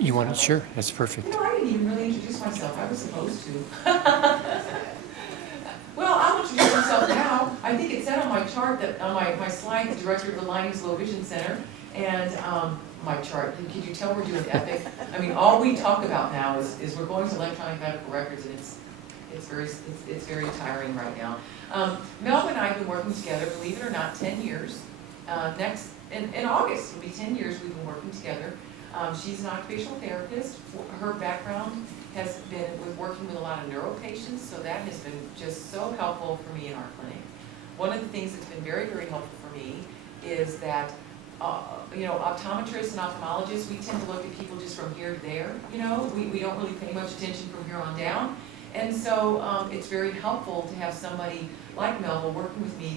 You want to? Sure, that's perfect. You know, I didn't even really introduce myself. I was supposed to. Well, I'll introduce myself now. I think it said on my chart that, on my slide, the director of the Linings Low Vision Center, and my chart, could you tell we're doing Epic? I mean, all we talk about now is we're going to electronic medical records, and it's very tiring right now. Melva and I have been working together, believe it or not, 10 years. In August, it'll be 10 years we've been working together. She's an occupational therapist. Her background has been with working with a lot of neuro patients, so that has been just so helpful for me in our clinic. One of the things that's been very, very helpful for me is that, you know, optometrists and ophthalmologists, we tend to look at people just from here to there, you know. We don't really pay much attention from here on down. And so it's very helpful to have somebody like Melva working with me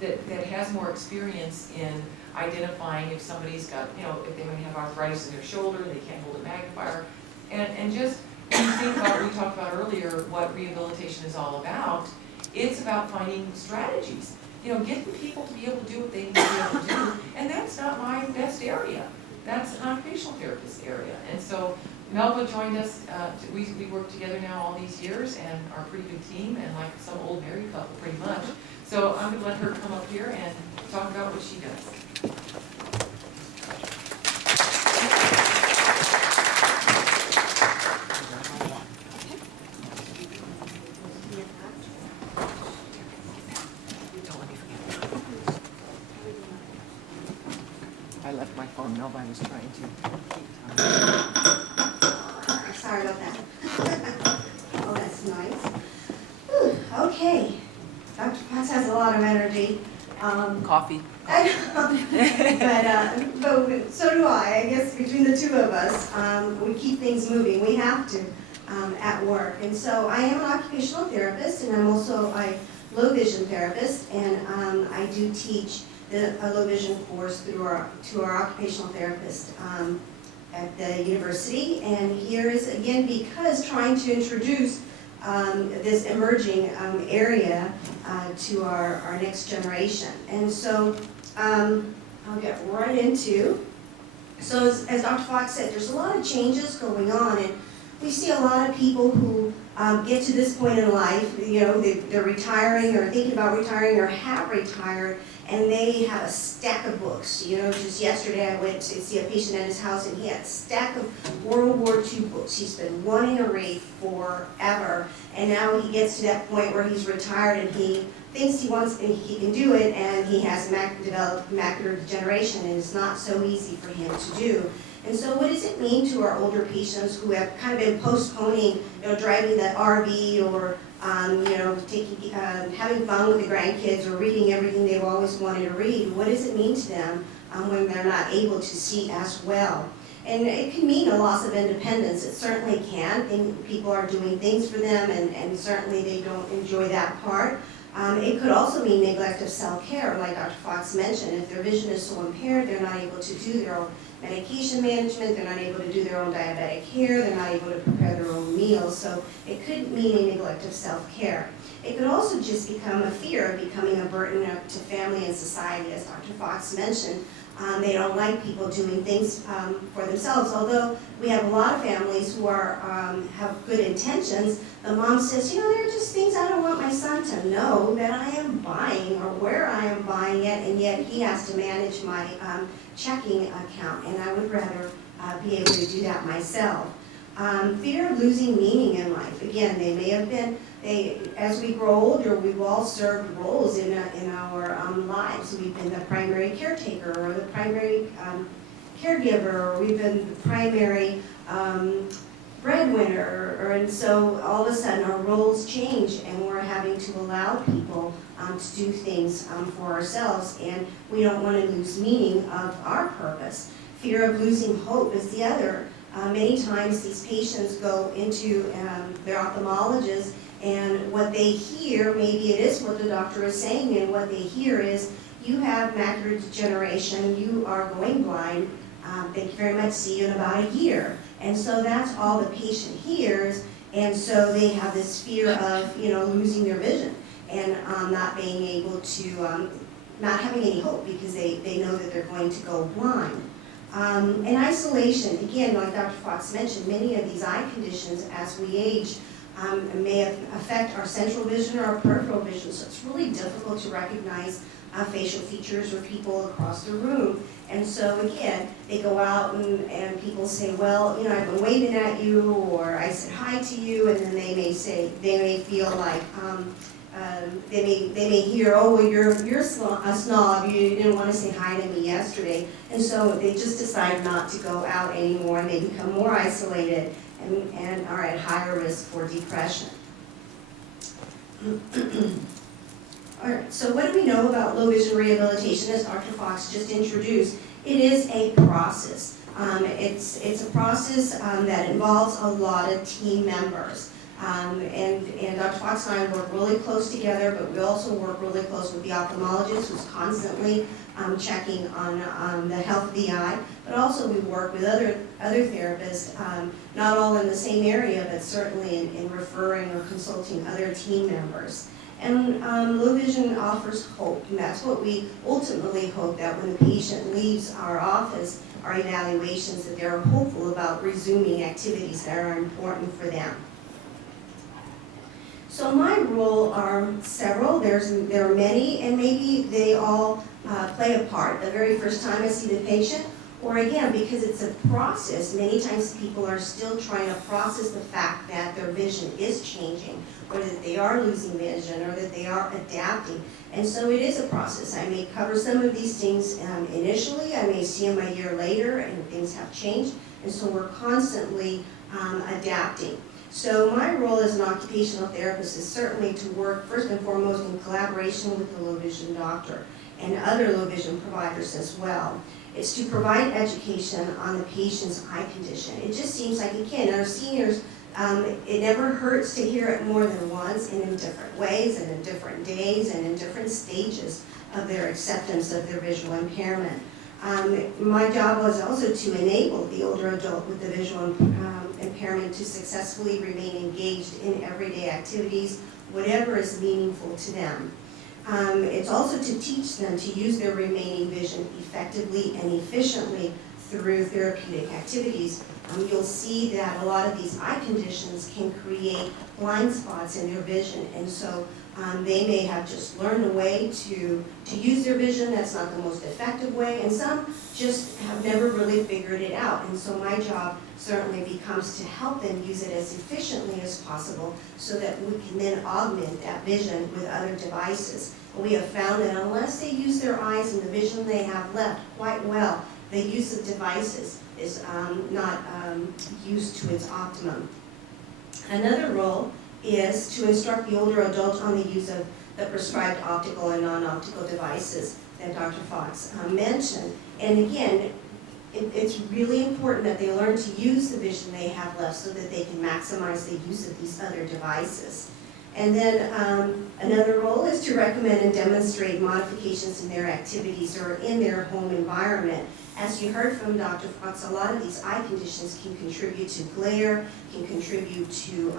that has more experience in identifying if somebody's got, you know, if they might have arthritis in their shoulder, they can't hold a magnifier. And just when you think about what we talked about earlier, what rehabilitation is all about, it's about finding strategies. You know, getting people to be able to do what they need to be able to do. And that's not my best area. That's an occupational therapist area. And so Melva joined us, we worked together now all these years and are a pretty good team and like some old married couple pretty much. So I'm going to let her come up here and talk about what she does. I left my phone. Nobody was trying to keep time. Sorry about that. Oh, that's nice. Whew, okay. Dr. Potts has a lot of energy. Coffee. I know. but so do I. I guess between the two of us, we keep things moving. We have to at work. And so I am an occupational therapist, and I'm also a low vision therapist, and I do teach a low vision course to our occupational therapist at the university. And here is, again, because trying to introduce this emerging area to our next generation. And so I'll get right into, so as Dr. Fox said, there's a lot of changes going on, and we see a lot of people who get to this point in life, you know, they're retiring or thinking about retiring or have retired, and they have a stack of books. You know, just yesterday I went to see a patient at his house, and he had a stack of World War II books. He's been wanting to read forever, and now he gets to that point where he's retired and he thinks he can do it, and he has developed macular degeneration, and it's not so easy for him to do. And so what does it mean to our older patients who have kind of been postponing, you know, driving the RV or you know, having fun with the grandkids or reading everything they've always wanted to read? What does it mean to them when they're not able to see as well? And it can mean a loss of independence. It certainly can. People are doing things for them, and certainly they don't enjoy that part. It could also mean neglect of self-care, like Dr. Fox mentioned. If their vision is so impaired, they're not able to do their own medication management, they're not able to do their own diabetic care, they're not able to prepare their own meals. So it could mean a neglect of self-care. It could also just become a fear of becoming a burden to family and society, as Dr. Fox mentioned. They don't like people doing things for themselves. Although we have a lot of families who have good intentions, the mom says, you know, there are just things I don't want my son to know that I am buying or where I am buying it, and yet he has to manage my checking account, and I would rather be able to do that myself. Fear of losing meaning in life. Again, they may have been, as we grow older, we've all served roles in our lives. We've been the primary caretaker or the primary caregiver, or we've been the primary breadwinner, and so all of a sudden our roles change, and we're having to allow people to do things for ourselves, and we don't want to lose meaning of our purpose. Fear of losing hope is the other. Many times these patients go into their ophthalmologist, and what they hear, maybe it is what the doctor is saying, and what they hear is, you have macular degeneration, you are going blind, thank you very much, see you in about a year. And so that's all the patient hears, and so they have this fear of, you know, losing their vision and not being able to, not having any hope because they know that they're going to go blind. And isolation, again, like Dr. Fox mentioned, many of these eye conditions as we age may affect our central vision or our peripheral vision, so it's really difficult to recognize facial features or people across the room. And so again, they go out and people say, well, you know, I've been waving at you, or I said hi to you, and then they may feel like, they may hear, oh, well, you're a snob, you didn't want to say hi to me yesterday. And so they just decide not to go out anymore, and they become more isolated and are at higher risk for depression. All right, so what do we know about low vision rehabilitation? As Dr. Fox just introduced, it is a process. It's a process that involves a lot of team members. And Dr. Fox and I work really close together, but we also work really close with the ophthalmologist who's constantly checking on the health of the eye, but also we work with other therapists, not all in the same area, but certainly in referring or consulting other team members. And low vision offers hope, and that's what we ultimately hope, that when the patient leaves our office, our evaluations, that they're hopeful about resuming activities that are important for them. So my role are several, there are many, and maybe they all play a part. The very first time I see the patient, or again, because it's a process, many times people are still trying to process the fact that their vision is changing, or that they are losing vision, or that they are adapting. And so it is a process. I may cover some of these things initially, I may see them a year later, and things have changed, and so we're constantly adapting. So my role as an occupational therapist is certainly to work first and foremost in collaboration with the low vision doctor and other low vision providers as well. It's to provide education on the patient's eye condition. It just seems like, again, our seniors, it never hurts to hear it more than once, and in different ways, and in different days, and in different stages of their acceptance of their visual impairment. My job was also to enable the older adult with the visual impairment to successfully remain engaged in everyday activities, whatever is meaningful to them. It's also to teach them to use their remaining vision effectively and efficiently through therapeutic activities. You'll see that a lot of these eye conditions can create blind spots in their vision, and so they may have just learned a way to use their vision that's not the most effective way, and some just have never really figured it out. And so my job certainly becomes to help them use it as efficiently as possible so that we can then augment that vision with other devices. We have found that unless they use their eyes and the vision they have left quite well, the use of devices is not used to its optimum. Another role is to instruct the older adult on the use of the prescribed optical and non-optical devices that Dr. Fox mentioned. And again, it's really important that they learn to use the vision they have left so that they can maximize the use of these other devices. And then another role is to recommend and demonstrate modifications in their activities or in their home environment. As you heard from Dr. Fox, a lot of these eye conditions can contribute to glare, can contribute to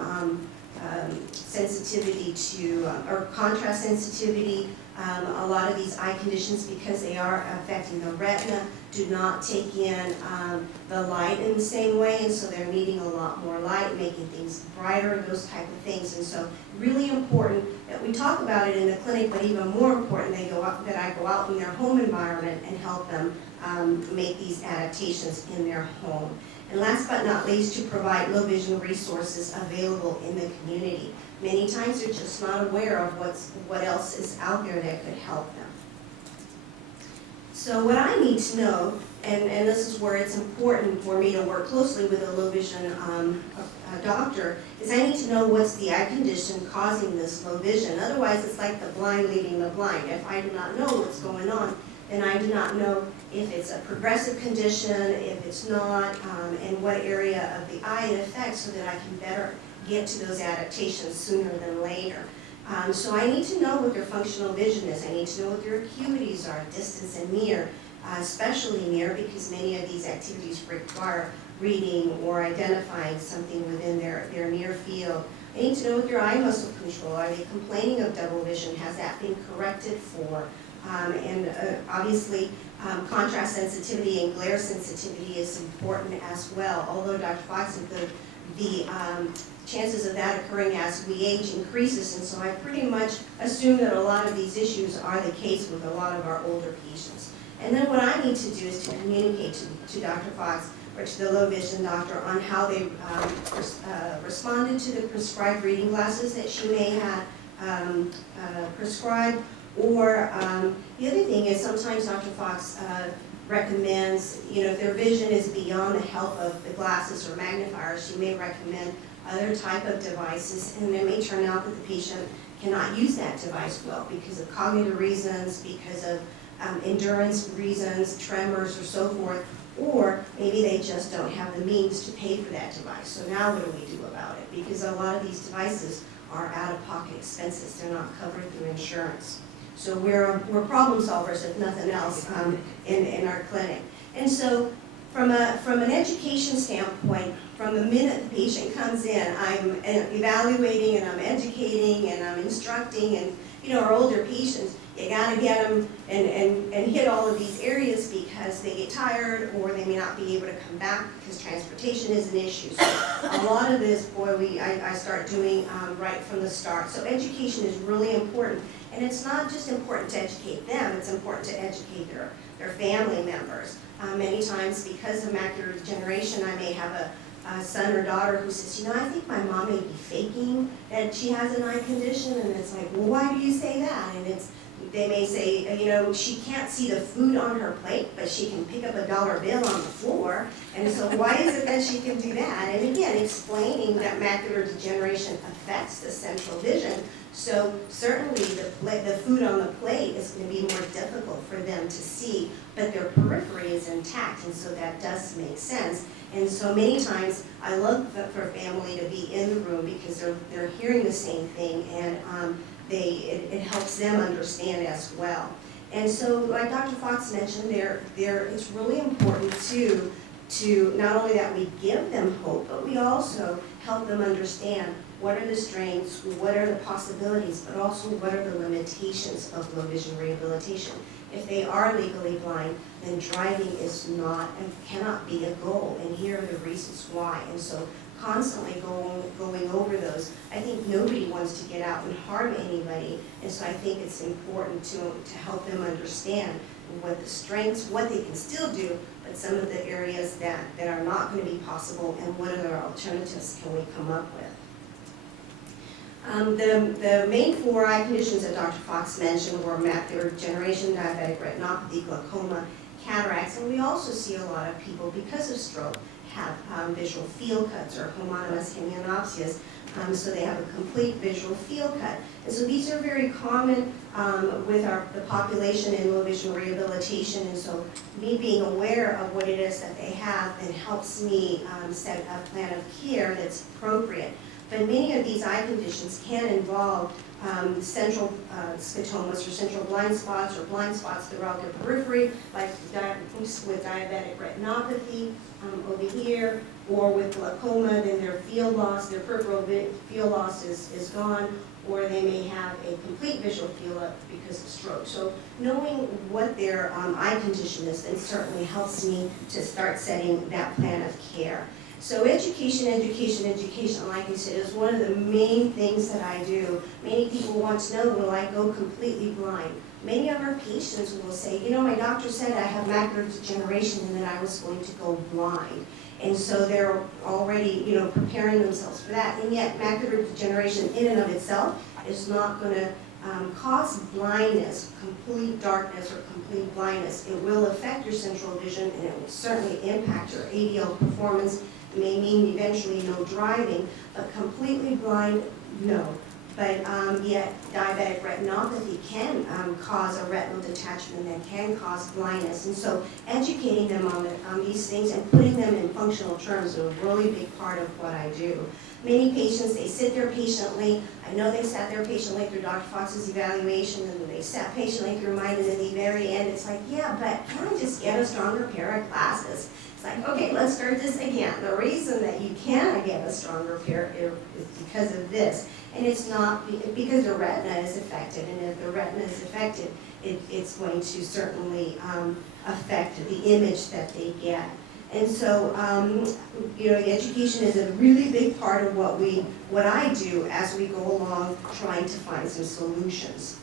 sensitivity to, or contrast sensitivity. A lot of these eye conditions, because they are affecting the retina, do not take in the light in the same way, and so they're needing a lot more light, making things brighter, those type of things. And so really important that we talk about it in the clinic, but even more important that I go out in their home environment and help them make these adaptations in their home. And last but not least, to provide low vision resources available in the community. Many times they're just not aware of what else is out there that could help them. So what I need to know, and this is where it's important for me to work closely with a low vision doctor, is I need to know what's the eye condition causing this low vision. Otherwise, it's like the blind leading the blind. If I do not know what's going on, then I do not know if it's a progressive condition, if it's not, and what area of the eye it affects so that I can better get to those adaptations sooner than later. So I need to know what their functional vision is. I need to know what their acuities are, distance and near, especially near, because many of these activities require reading or identifying something within their near field. I need to know what their eye muscle control. Are they complaining of double vision? Has that been corrected for? Obviously, contrast sensitivity and glare sensitivity is important as well. Although Dr. Fox, the chances of that occurring as we age increases, and so I pretty much assume that a lot of these issues are the case with a lot of our older patients. And then what I need to do is to communicate to Dr. Fox or to the low vision doctor on how they responded to the prescribed reading glasses that she may have prescribed. Or the other thing is sometimes Dr. Fox recommends, if their vision is beyond the help of the glasses or magnifiers, she may recommend other type of devices, and it may turn out that the patient cannot use that device well because of cognitive reasons, because of endurance reasons, tremors, or so forth, or maybe they just don't have the means to pay for that device. So now what do we do about it? Because a lot of these devices are out-of-pocket expenses. They're not covered through insurance. So we're problem solvers, if nothing else, in our clinic. And so from an education standpoint, from the minute the patient comes in, I'm evaluating and I'm educating and I'm instructing, and our older patients, you gotta get them and hit all of these areas because they get tired or they may not be able to come back because transportation is an issue. So a lot of this, I start doing right from the start. So education is really important. And it's not just important to educate them, it's important to educate their family members. Many times, because of macular degeneration, I may have a son or daughter who says, I think my mom may be faking that she has an eye condition, and it's like, well, why do you say that? And they may say, she can't see the food on her plate, but she can pick up a dollar bill on the floor, and so why is it that she can do that? And again, explaining that macular degeneration affects the central vision. So certainly the food on the plate is going to be more difficult for them to see, but their periphery is intact, and so that does make sense. And so many times I love for family to be in the room because they're hearing the same thing, and it helps them understand as well. And so, like Dr. Fox mentioned, it's really important to not only that we give them hope, but we also help them understand what are the strengths, what are the possibilities, but also what are the limitations of low vision rehabilitation. If they are legally blind, then driving is not and cannot be a goal, and here are the reasons why. And so constantly going over those. I think nobody wants to get out and harm anybody, and so I think it's important to help them understand what the strengths, what they can still do, but some of the areas that are not going to be possible, and what other alternatives can we come up with. The main 4 eye conditions that Dr. Fox mentioned were macular degeneration, diabetic retinopathy, glaucoma, cataracts, and we also see a lot of people, because of stroke, have visual field cuts or homonymous hemianopsias, so they have a complete visual field cut. And so these are very common with the population in low vision rehabilitation, and so me being aware of what it is that they have then helps me set a plan of care that's appropriate. But many of these eye conditions can involve central scotomas or central blind spots or blind spots throughout their periphery, like with diabetic retinopathy over here, or with glaucoma, then their field loss, their peripheral field loss is gone, or they may have a complete visual field up because of stroke. So knowing what their eye condition is then certainly helps me to start setting that plan of care. So education, like I said, is one of the main things that I do. Many people want to know, will I go completely blind? Many of our patients will say, my doctor said I have macular degeneration and that I was going to go blind. And so they're already, preparing themselves for that. And yet macular degeneration in and of itself is not going to cause blindness, complete darkness or complete blindness. It will affect your central vision, and it will certainly impact your ADL performance. It may mean eventually no driving, but completely blind, no. But yet diabetic retinopathy can cause a retinal detachment that can cause blindness. And so educating them on these things and putting them in functional terms is a really big part of what I do. Many patients, they sit there patiently. I know they sat there patiently through Dr. Fox's evaluation, and they sat patiently through mine, and at the very end it's like, yeah, but can I just get a stronger pair of glasses? It's like, okay, let's start this again. The reason that you cannot get a stronger pair is because of this. And it's not because the retina is affected, and if the retina is affected, it's going to certainly affect the image that they get. And so, education is a really big part of what I do as we go along trying to find some solutions.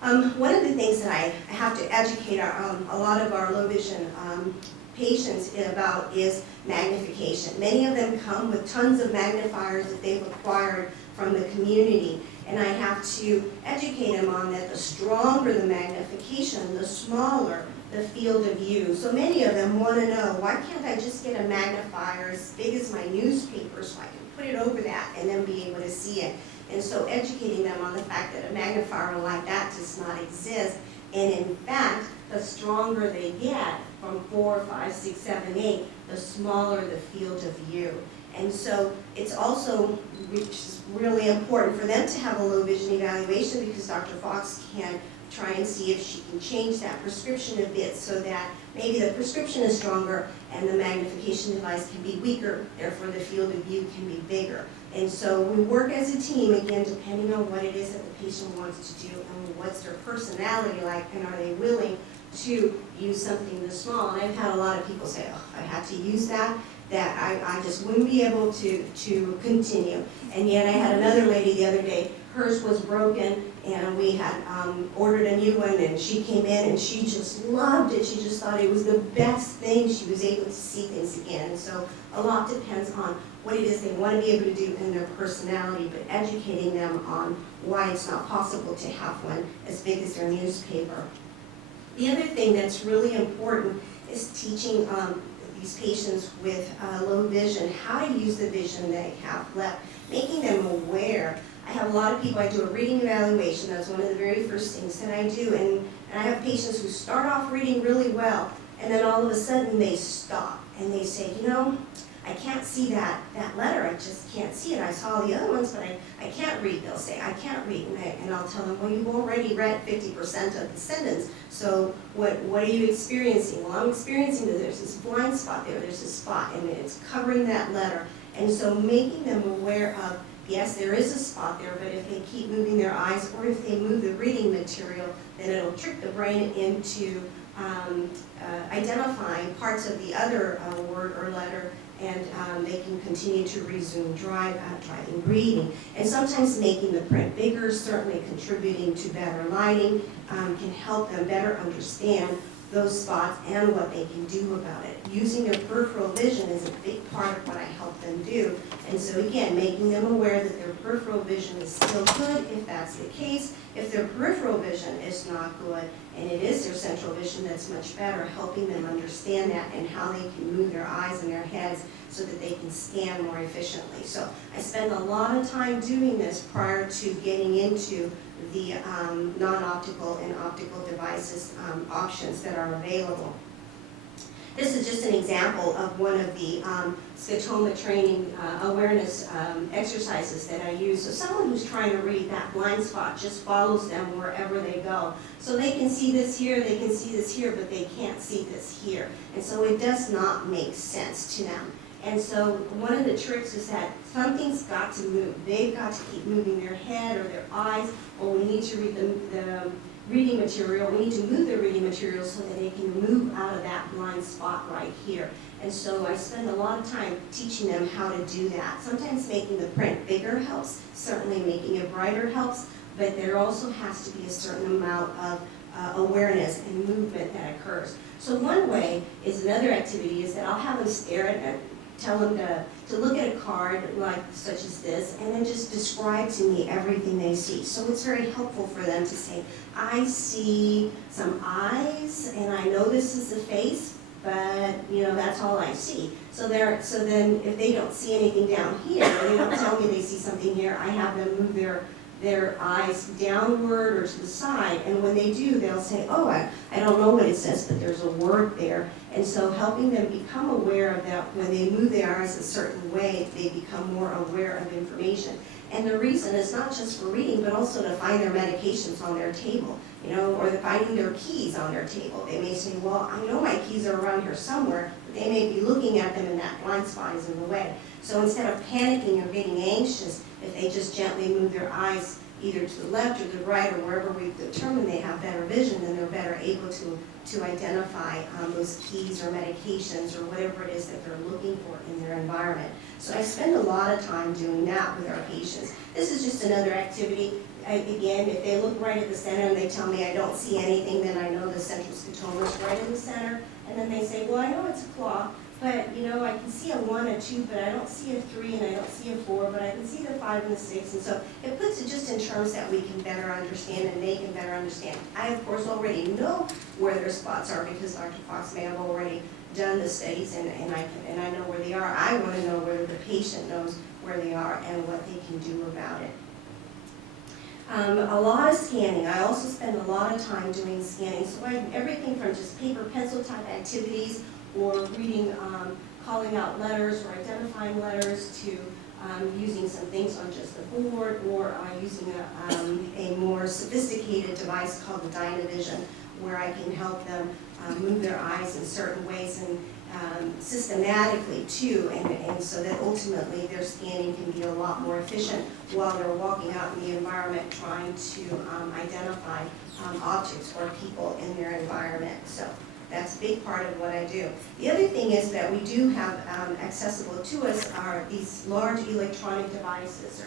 One of the things that I have to educate a lot of our low vision patients about is magnification. Many of them come with tons of magnifiers that they've acquired from the community, and I have to educate them on that the stronger the magnification, the smaller the field of view. So many of them want to know, why can't I just get a magnifier as big as my newspaper so I can put it over that and then be able to see it? And so educating them on the fact that a magnifier like that does not exist, and in fact, the stronger they get, from 4, 5, 6, 7, 8, the smaller the field of view. And so it's also, which is really important for them to have a low vision evaluation, because Dr. Fox can try and see if she can change that prescription a bit so that maybe the prescription is stronger and the magnification device can be weaker, therefore the field of view can be bigger. And so we work as a team, again, depending on what it is that the patient wants to do and what's their personality like, and are they willing to use something this small. And I've had a lot of people say, oh, if I had to use that I just wouldn't be able to continue. And yet I had another lady the other day, hers was broken, and we had ordered a new one, and she came in and she just loved it. She just thought it was the best thing. She was able to see things again. And so a lot depends on what it is they want to be able to do in their personality, but educating them on why it's not possible to have one as big as their newspaper. The other thing that's really important is teaching these patients with low vision how to use the vision they have left, making them aware. I have a lot of people, I do a reading evaluation, that's one of the very first things that I do, and I have patients who start off reading really well, and then all of a sudden they stop, and they say, you know, I can't see that letter, I just can't see it. I saw the other ones, but I can't read, they'll say, I can't read. And I'll tell them, well, you've already read 50% of the sentence, so what are you experiencing? Well, I'm experiencing that there's this blind spot there, there's this spot, and it's covering that letter. And so making them aware of, yes, there is a spot there, but if they keep moving their eyes, or if they move the reading material, then it'll trick the brain into identifying parts of the other word or letter, and they can continue to resume driving, reading. And sometimes making the print bigger, certainly contributing to better lighting, can help them better understand those spots and what they can do about it. Using their peripheral vision is a big part of what I help them do. And so again, making them aware that their peripheral vision is still good if that's the case. If their peripheral vision is not good, and it is their central vision that's much better, helping them understand that and how they can move their eyes and their heads so that they can scan more efficiently. So I spend a lot of time doing this prior to getting into the non-optical and optical devices options that are available. This is just an example of one of the scotoma training awareness exercises that I use. So someone who's trying to read, that blind spot just follows them wherever they go. So they can see this here, they can see this here, but they can't see this here. And so it does not make sense to them. And so one of the tricks is that something's got to move. They've got to keep moving their head or their eyes, or we need to read the reading material. We need to move the reading material so that they can move out of that blind spot right here. And so I spend a lot of time teaching them how to do that. Sometimes making the print bigger helps, certainly making it brighter helps, but there also has to be a certain amount of awareness and movement that occurs. So one way is another activity is that I'll have them stare at tell them to look at a card like such as this, and then just describe to me everything they see. So it's very helpful for them to say, I see some eyes, and I know this is the face, but you know, that's all I see. So then if they don't see anything down here, or they don't tell me they see something here, I have them move their eyes downward or to the side, and when they do, they'll say, oh, I don't know what it says, but there's a word there. And so helping them become aware of that, when they move their eyes a certain way, they become more aware of information. And the reason is not just for reading, but also to find their medications on their table, you know, or finding their keys on their table. They may say, well, I know my keys are around here somewhere, but they may be looking at them and that blind spot is in the way. So instead of panicking or getting anxious, if they just gently move their eyes either to the left or the right or wherever we've determined they have better vision, then they're better able to identify those keys or medications or whatever it is that they're looking for in their environment. So I spend a lot of time doing that with our patients. This is just another activity. Again, if they look right at the center and they tell me I don't see anything, then I know the central scotoma is right in the center. And then they say, well, I know it's a claw, but you know, I can see a 1, a 2, but I don't see a 3 and I don't see a 4, but I can see the 5 and the 6. And so it puts it just in terms that we can better understand and they can better understand. I, of course, already know where their spots are because Dr. Fox may have already done the studies and I know where they are. I want to know whether the patient knows where they are and what they can do about it. A lot of scanning. I also spend a lot of time doing scanning. So everything from just paper pencil type activities or reading, calling out letters or identifying letters to using some things on just the board or using a more sophisticated device called the Dynavision where I can help them move their eyes in certain ways and systematically too, and so that ultimately their scanning can be a lot more efficient while they're walking out in the environment trying to identify objects or people in their environment. So that's a big part of what I do. The other thing is that we do have accessible to us are these large electronic devices.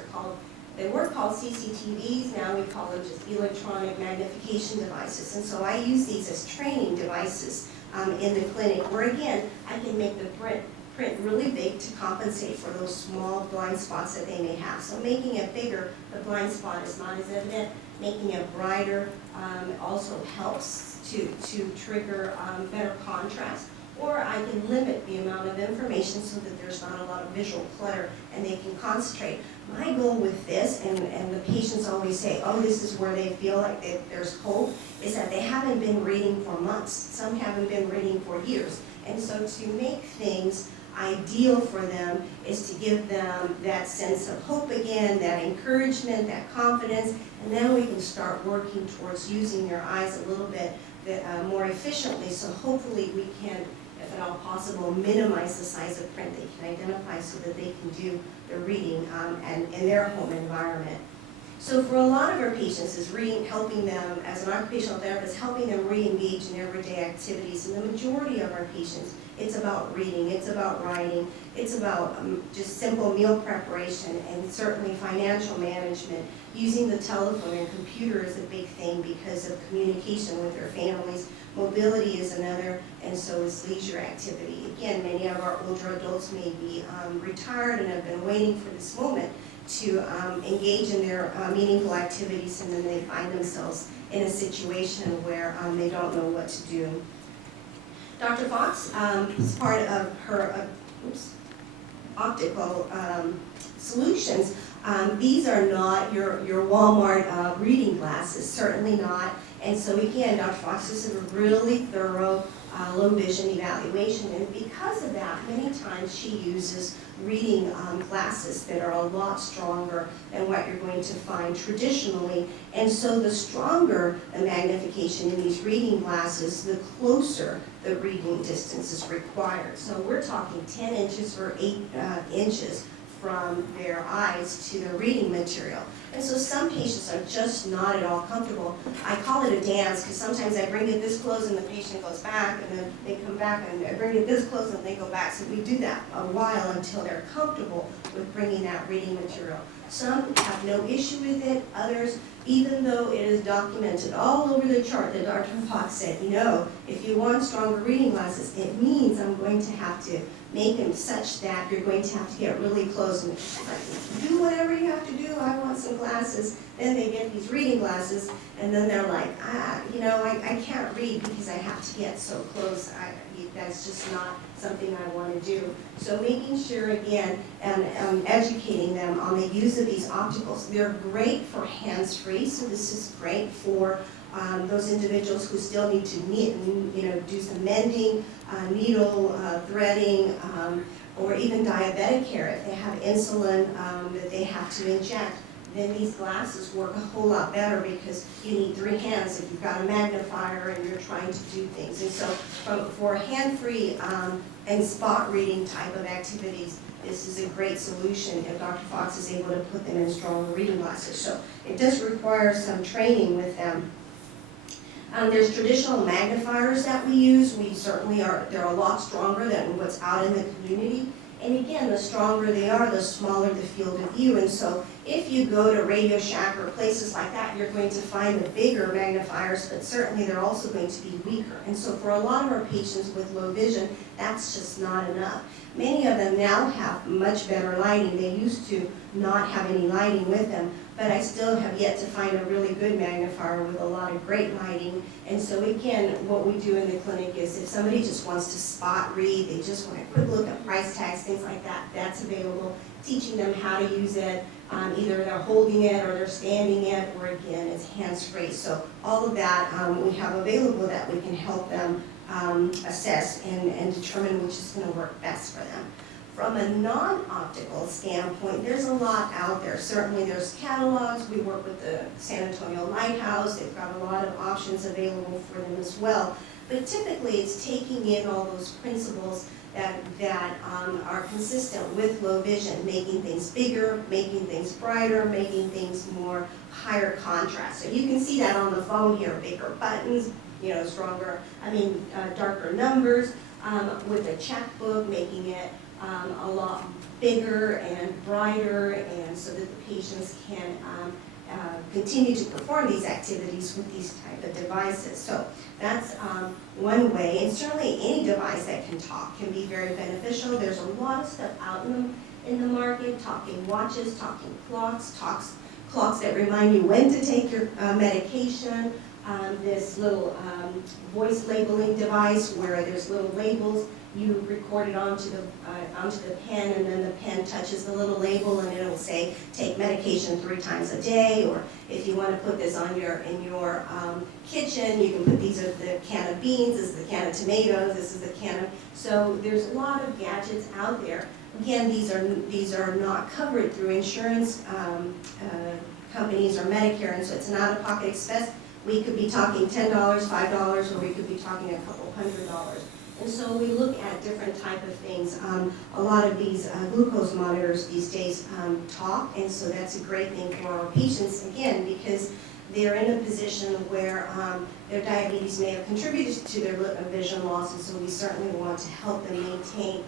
They were called CCTVs, now we call them just electronic magnification devices. And so I use these as training devices in the clinic where again, I can make the print really big to compensate for those small blind spots that they may have. So making it bigger, the blind spot is not as evident. Making it brighter also helps to trigger better contrast. Or I can limit the amount of information so that there's not a lot of visual clutter and they can concentrate. My goal with this, and the patients always say, oh, this is where they feel like there's hope, is that they haven't been reading for months. Some haven't been reading for years. And so to make things ideal for them is to give them that sense of hope again, that encouragement, that confidence, and then we can start working towards using their eyes a little bit more efficiently, so hopefully we can, if at all possible, minimize the size of print they can identify so that they can do their reading and in their home environment. So for a lot of our patients is reading, helping them, as an occupational therapist, helping them re-engage in everyday activities. And the majority of our patients, it's about reading, it's about writing, it's about just simple meal preparation and certainly financial management. Using the telephone and computer is a big thing because of communication with their families. Mobility is another, and so is leisure activity. Again, many of our older adults may be retired and have been waiting for this moment to engage in their meaningful activities, and then they find themselves in a situation where they don't know what to do. Dr. Fox is part of her optical solutions. These are not your Walmart reading glasses, certainly not. And so again, Dr. Fox is a really thorough low vision evaluation, and because of that, many times she uses reading glasses that are a lot stronger than what you're going to find traditionally. And so the stronger the magnification in these reading glasses, the closer the reading distance is required. So we're talking 10 inches or 8 inches from their eyes to their reading material. And so some patients are just not at all comfortable. I call it a dance because sometimes I bring it this close and the patient goes back, and then they come back and I bring it this close and they go back. So we do that a while until they're comfortable with bringing that reading material. Some have no issue with it, others, even though it is documented all over the chart that Dr. Fox said, you know, if you want stronger reading glasses, it means I'm going to have to make them such that you're going to have to get really close and like, do whatever you have to do, I want some glasses. Then they get these reading glasses and then they're like, you know, I can't read because I have to get so close. That's just not something I want to do. So making sure, again, and educating them on the use of these opticals. They're great for hands-free, so this is great for those individuals who still need to do some mending, needle threading, or even diabetic care. If they have insulin that they have to inject, then these glasses work a whole lot better because you need 3 hands if you've got a magnifier and you're trying to do things. And so for hand-free and spot reading type of activities, this is a great solution if Dr. Fox is able to put them in stronger reading glasses. So it does require some training with them. There's traditional magnifiers that we use. We certainly are, they're a lot stronger than what's out in the community. And again, the stronger they are, the smaller the field of view. And so if you go to Radio Shack or places like that, you're going to find the bigger magnifiers, but certainly they're also going to be weaker. And so for a lot of our patients with low vision, that's just not enough. Many of them now have much better lighting. They used to not have any lighting with them, but I still have yet to find a really good magnifier with a lot of great lighting. And so again, what we do in the clinic is if somebody just wants to spot read, they just want a quick look at price tags, things like that, that's available. Teaching them how to use it, either they're holding it or they're standing it, or again, it's hands-free. So all of that we have available that we can help them assess and determine which is going to work best for them. From a non-optical standpoint, there's a lot out there. Certainly there's catalogs. We work with the San Antonio Lighthouse. They've got a lot of options available for them as well. But typically it's taking in all those principles that are consistent with low vision, making things bigger, making things brighter, making things more higher contrast. So you can see that on the phone here, bigger buttons, you know, darker numbers, with a checkbook, making it a lot bigger and brighter, and so that the patients can continue to perform these activities with these type of devices. So that's one way, and certainly any device that can talk can be very beneficial. There's a lot of stuff out in the market, talking watches, talking clocks, clocks that remind you when to take your medication, this little voice labeling device where there's little labels. You record it onto the pen, and then the pen touches the little label, and it'll say take medication 3 times a day. Or if you want to put this in your kitchen, you can put these are the can of beans, this is the can of tomatoes, this is the can of. So there's a lot of gadgets out there. Again, these are not covered through insurance companies or Medicare, and so it's an out-of-pocket expense. We could be talking $10, $5, or we could be talking a couple $100. And so we look at different type of things. A lot of these glucose monitors these days talk, and so that's a great thing for our patients, again, because they're in a position where their diabetes may have contributed to their vision loss, and so we certainly want to help them maintain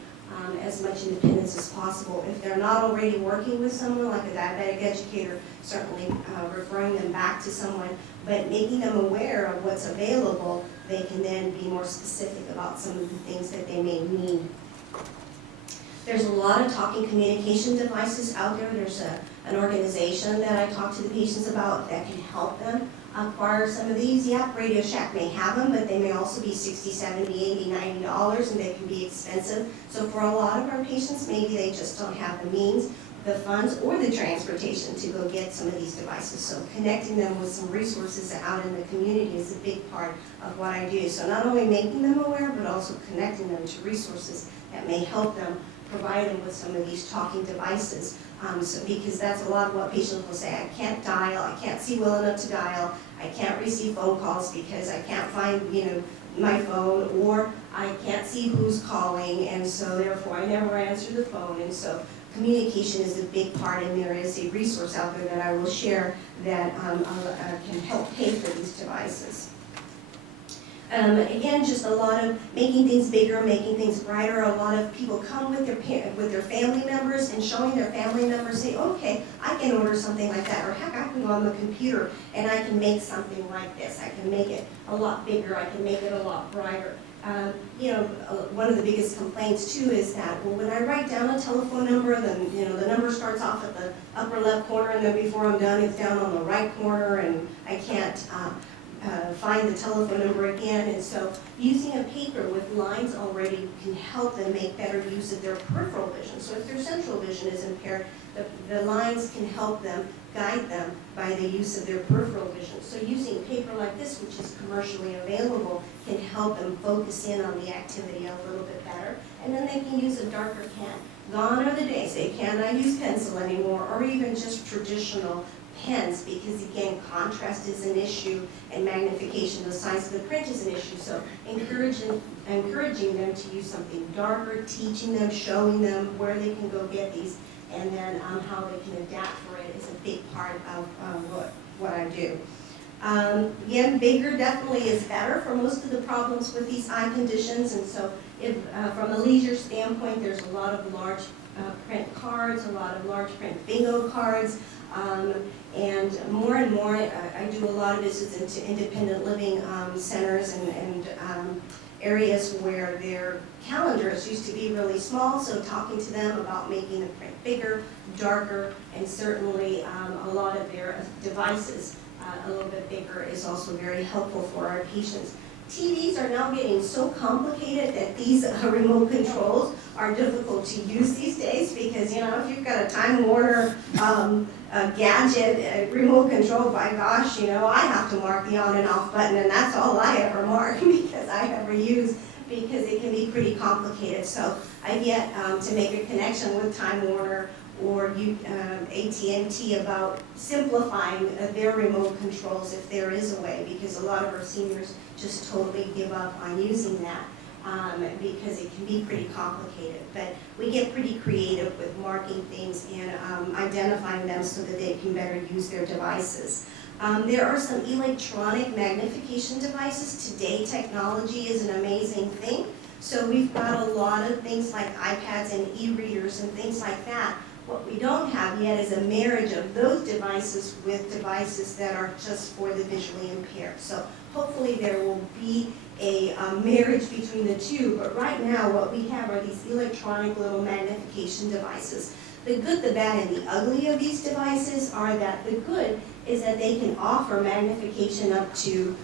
as much independence as possible. If they're not already working with someone like a diabetic educator, certainly referring them back to someone, but making them aware of what's available, they can then be more specific about some of the things that they may need. There's a lot of talking communication devices out there. There's an organization that I talk to the patients about that can help them acquire some of these. Yeah, Radio Shack may have them, but they may also be $60, $70, $80, $90, and they can be expensive. So for a lot of our patients, maybe they just don't have the means, the funds, or the transportation to go get some of these devices. So connecting them with some resources out in the community is a big part of what I do. So not only making them aware, but also connecting them to resources that may help them, provide them with some of these talking devices. Because that's a lot of what patients will say. I can't dial, I can't see well enough to dial, I can't receive phone calls because I can't find, my phone, or I can't see who's calling, and so therefore I never answer the phone. And so communication is a big part, and there is a resource out there that I will share that can help pay for these devices. Again, just a lot of making things bigger, making things brighter. A lot of people come with their family members and showing their family members, say, okay, I can order something like that, or heck, I can go on the computer and I can make something like this. I can make it a lot bigger. I can make it a lot brighter. One of the biggest complaints too is that, well, when I write down a telephone number, then the number starts off at the upper left corner, and then before I'm done, it's down on the right corner, and I can't find the telephone number again. And so using a paper with lines already can help them make better use of their peripheral vision. So if their central vision is impaired, the lines can help them, guide them by the use of their peripheral vision. So using paper like this, which is commercially available, can help them focus in on the activity a little bit better. And then they can use a darker can. Gone are the days they cannot use pencil anymore, or even just traditional pens, because again, contrast is an issue and magnification, the size of the print is an issue. So encouraging them to use something darker, teaching them, showing them where they can go get these, and then how they can adapt for it is a big part of what I do. Again, bigger definitely is better for most of the problems with these eye conditions, and so if, from a leisure standpoint, there's a lot of large print cards, a lot of large print bingo cards, and more, I do a lot of visits into independent living centers and areas where their calendars used to be really small, so talking to them about making the print bigger, darker, and certainly a lot of their devices a little bit bigger is also very helpful for our patients. TVs are now getting so complicated that these remote controls are difficult to use these days, because, you know, if you've got a Time Warner gadget remote control, by gosh, you know, I have to mark the on and off button, and that's all I ever mark because I never use, because it can be pretty complicated. So I've yet to make a connection with Time Warner or AT&T about simplifying their remote controls if there is a way, because a lot of our seniors just totally give up on using that because it can be pretty complicated. But we get pretty creative with marking things and identifying them so that they can better use their devices. There are some electronic magnification devices. Today, technology is an amazing thing. So we've got a lot of things like iPads and e-readers and things like that. What we don't have yet is a marriage of those devices with devices that are just for the visually impaired. So hopefully there will be a marriage between the two, but right now what we have are these electronic little magnification devices. The good, the bad, and the ugly of these devices are that the good is that they can offer magnification up to,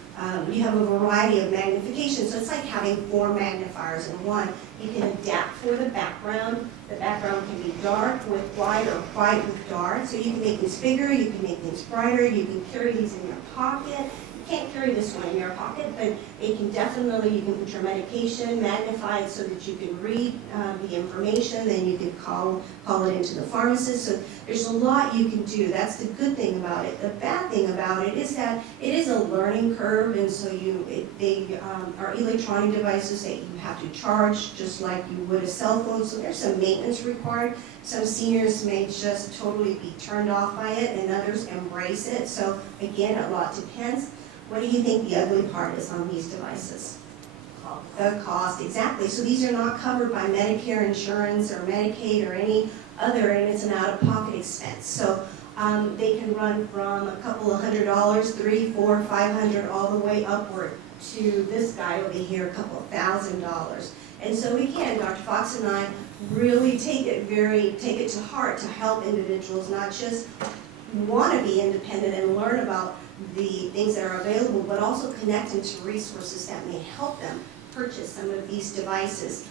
you have a variety of magnification, so it's like having 4 magnifiers in one. You can adapt for the background. The background can be dark with white or white with dark, so you can make these bigger, you can make things brighter, you can carry these in your pocket. Can't carry this one in your pocket, but it can definitely, you can put your medication, magnify it so that you can read the information, then you can call it into the pharmacist. So there's a lot you can do. That's the good thing about it. The bad thing about it is that it is a learning curve, and so they are electronic devices that you have to charge just like you would a cell phone, so there's some maintenance required. Some seniors may just totally be turned off by it, and others embrace it. So again, a lot depends. What do you think the ugly part is on these devices? The cost, exactly. So these are not covered by Medicare insurance or Medicaid or any other, and it's an out-of-pocket expense. So they can run from a couple of $100, $300, $400, $500, all the way upward to this guy over here, a couple of $1,000. And so again, Dr. Fox and I really take it to heart to help individuals not just want to be independent and learn about the things that are available, but also connect them to resources that may help them purchase some of these devices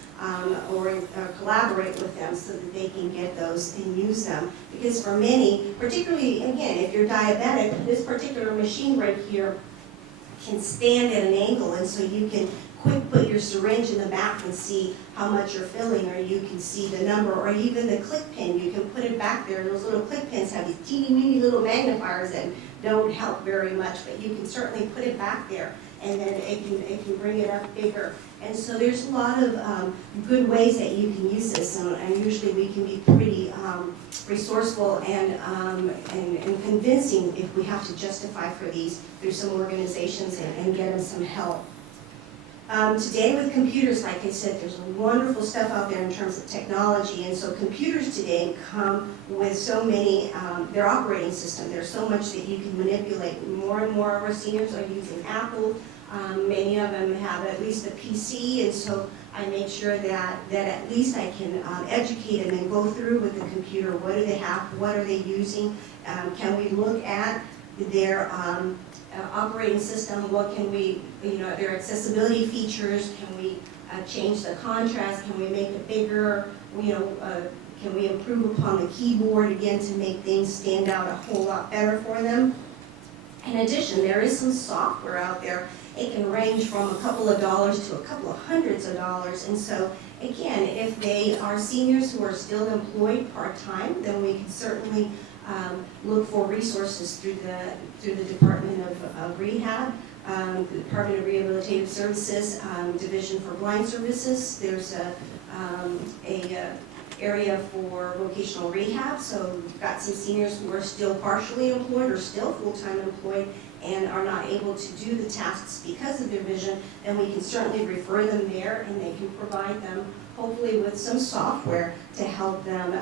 or collaborate with them so that they can get those and use them. Because for many, particularly, again, if you're diabetic, this particular machine right here can stand at an angle, and so you can quick put your syringe in the back and see how much you're filling, or you can see the number, or even the click pin, you can put it back there. Those little click pins have these teeny weeny little magnifiers that don't help very much, but you can certainly put it back there, and then it can bring it up bigger. And so there's a lot of good ways that you can use this, and usually we can be pretty resourceful and convincing if we have to justify for these through some organizations and get them some help. Today with computers, like I said, there's wonderful stuff out there in terms of technology, and so computers today come with so many, their operating system. There's so much that you can manipulate. More and more of our seniors are using Apple. Many of them have at least a PC, and so I make sure that at least I can educate them and go through with the computer. What do they have? What are they using? Can we look at their operating system? What can we, their accessibility features? Can we change the contrast? Can we make it bigger? Can we improve upon the keyboard again to make things stand out a whole lot better for them? In addition, there is some software out there. It can range from a couple of dollars to a couple of hundreds of dollars. And so, again, if they are seniors who are still employed part-time, then we can certainly look for resources through the Department of Rehab, the Department of Rehabilitative Services, Division for Blind Services. There's a area for vocational rehab, so we've got some seniors who are still partially employed or still full-time employed and are not able to do the tasks because of their vision, then we can certainly refer them there, and they can provide them hopefully with some software to help them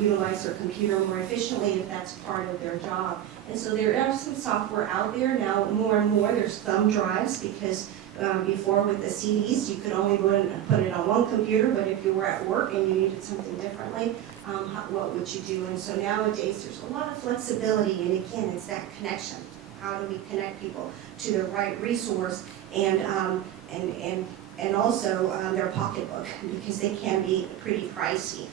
utilize their computer more efficiently if that's part of their job. And so there are some software out there now, more and more. There's thumb drives, because before with the CDs, you could only put it on one computer, but if you were at work and you needed something differently, what would you do? And so nowadays, there's a lot of flexibility, and again, it's that connection. How do we connect people to the right resource and also their pocketbook, because they can be pretty pricey.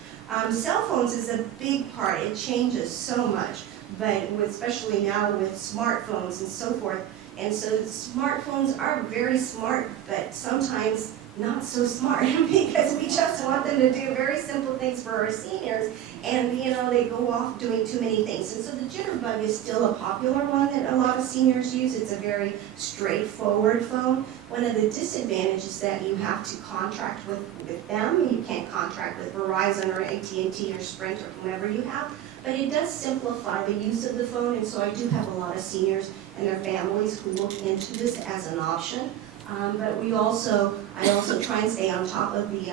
Cell phones is a big part. It changes so much, but especially now with smartphones and so forth. And so smartphones are very smart, but sometimes not so smart, because we just want them to do very simple things for our seniors, and they go off doing too many things. And so the jitterbug is still a popular one that a lot of seniors use. It's a very straightforward phone. One of the disadvantages is that you have to contract with them. You can't contract with Verizon or AT&T or Sprint or whomever you have, but it does simplify the use of the phone. And so I do have a lot of seniors and their families who look into this as an option. But I also try and stay on top of the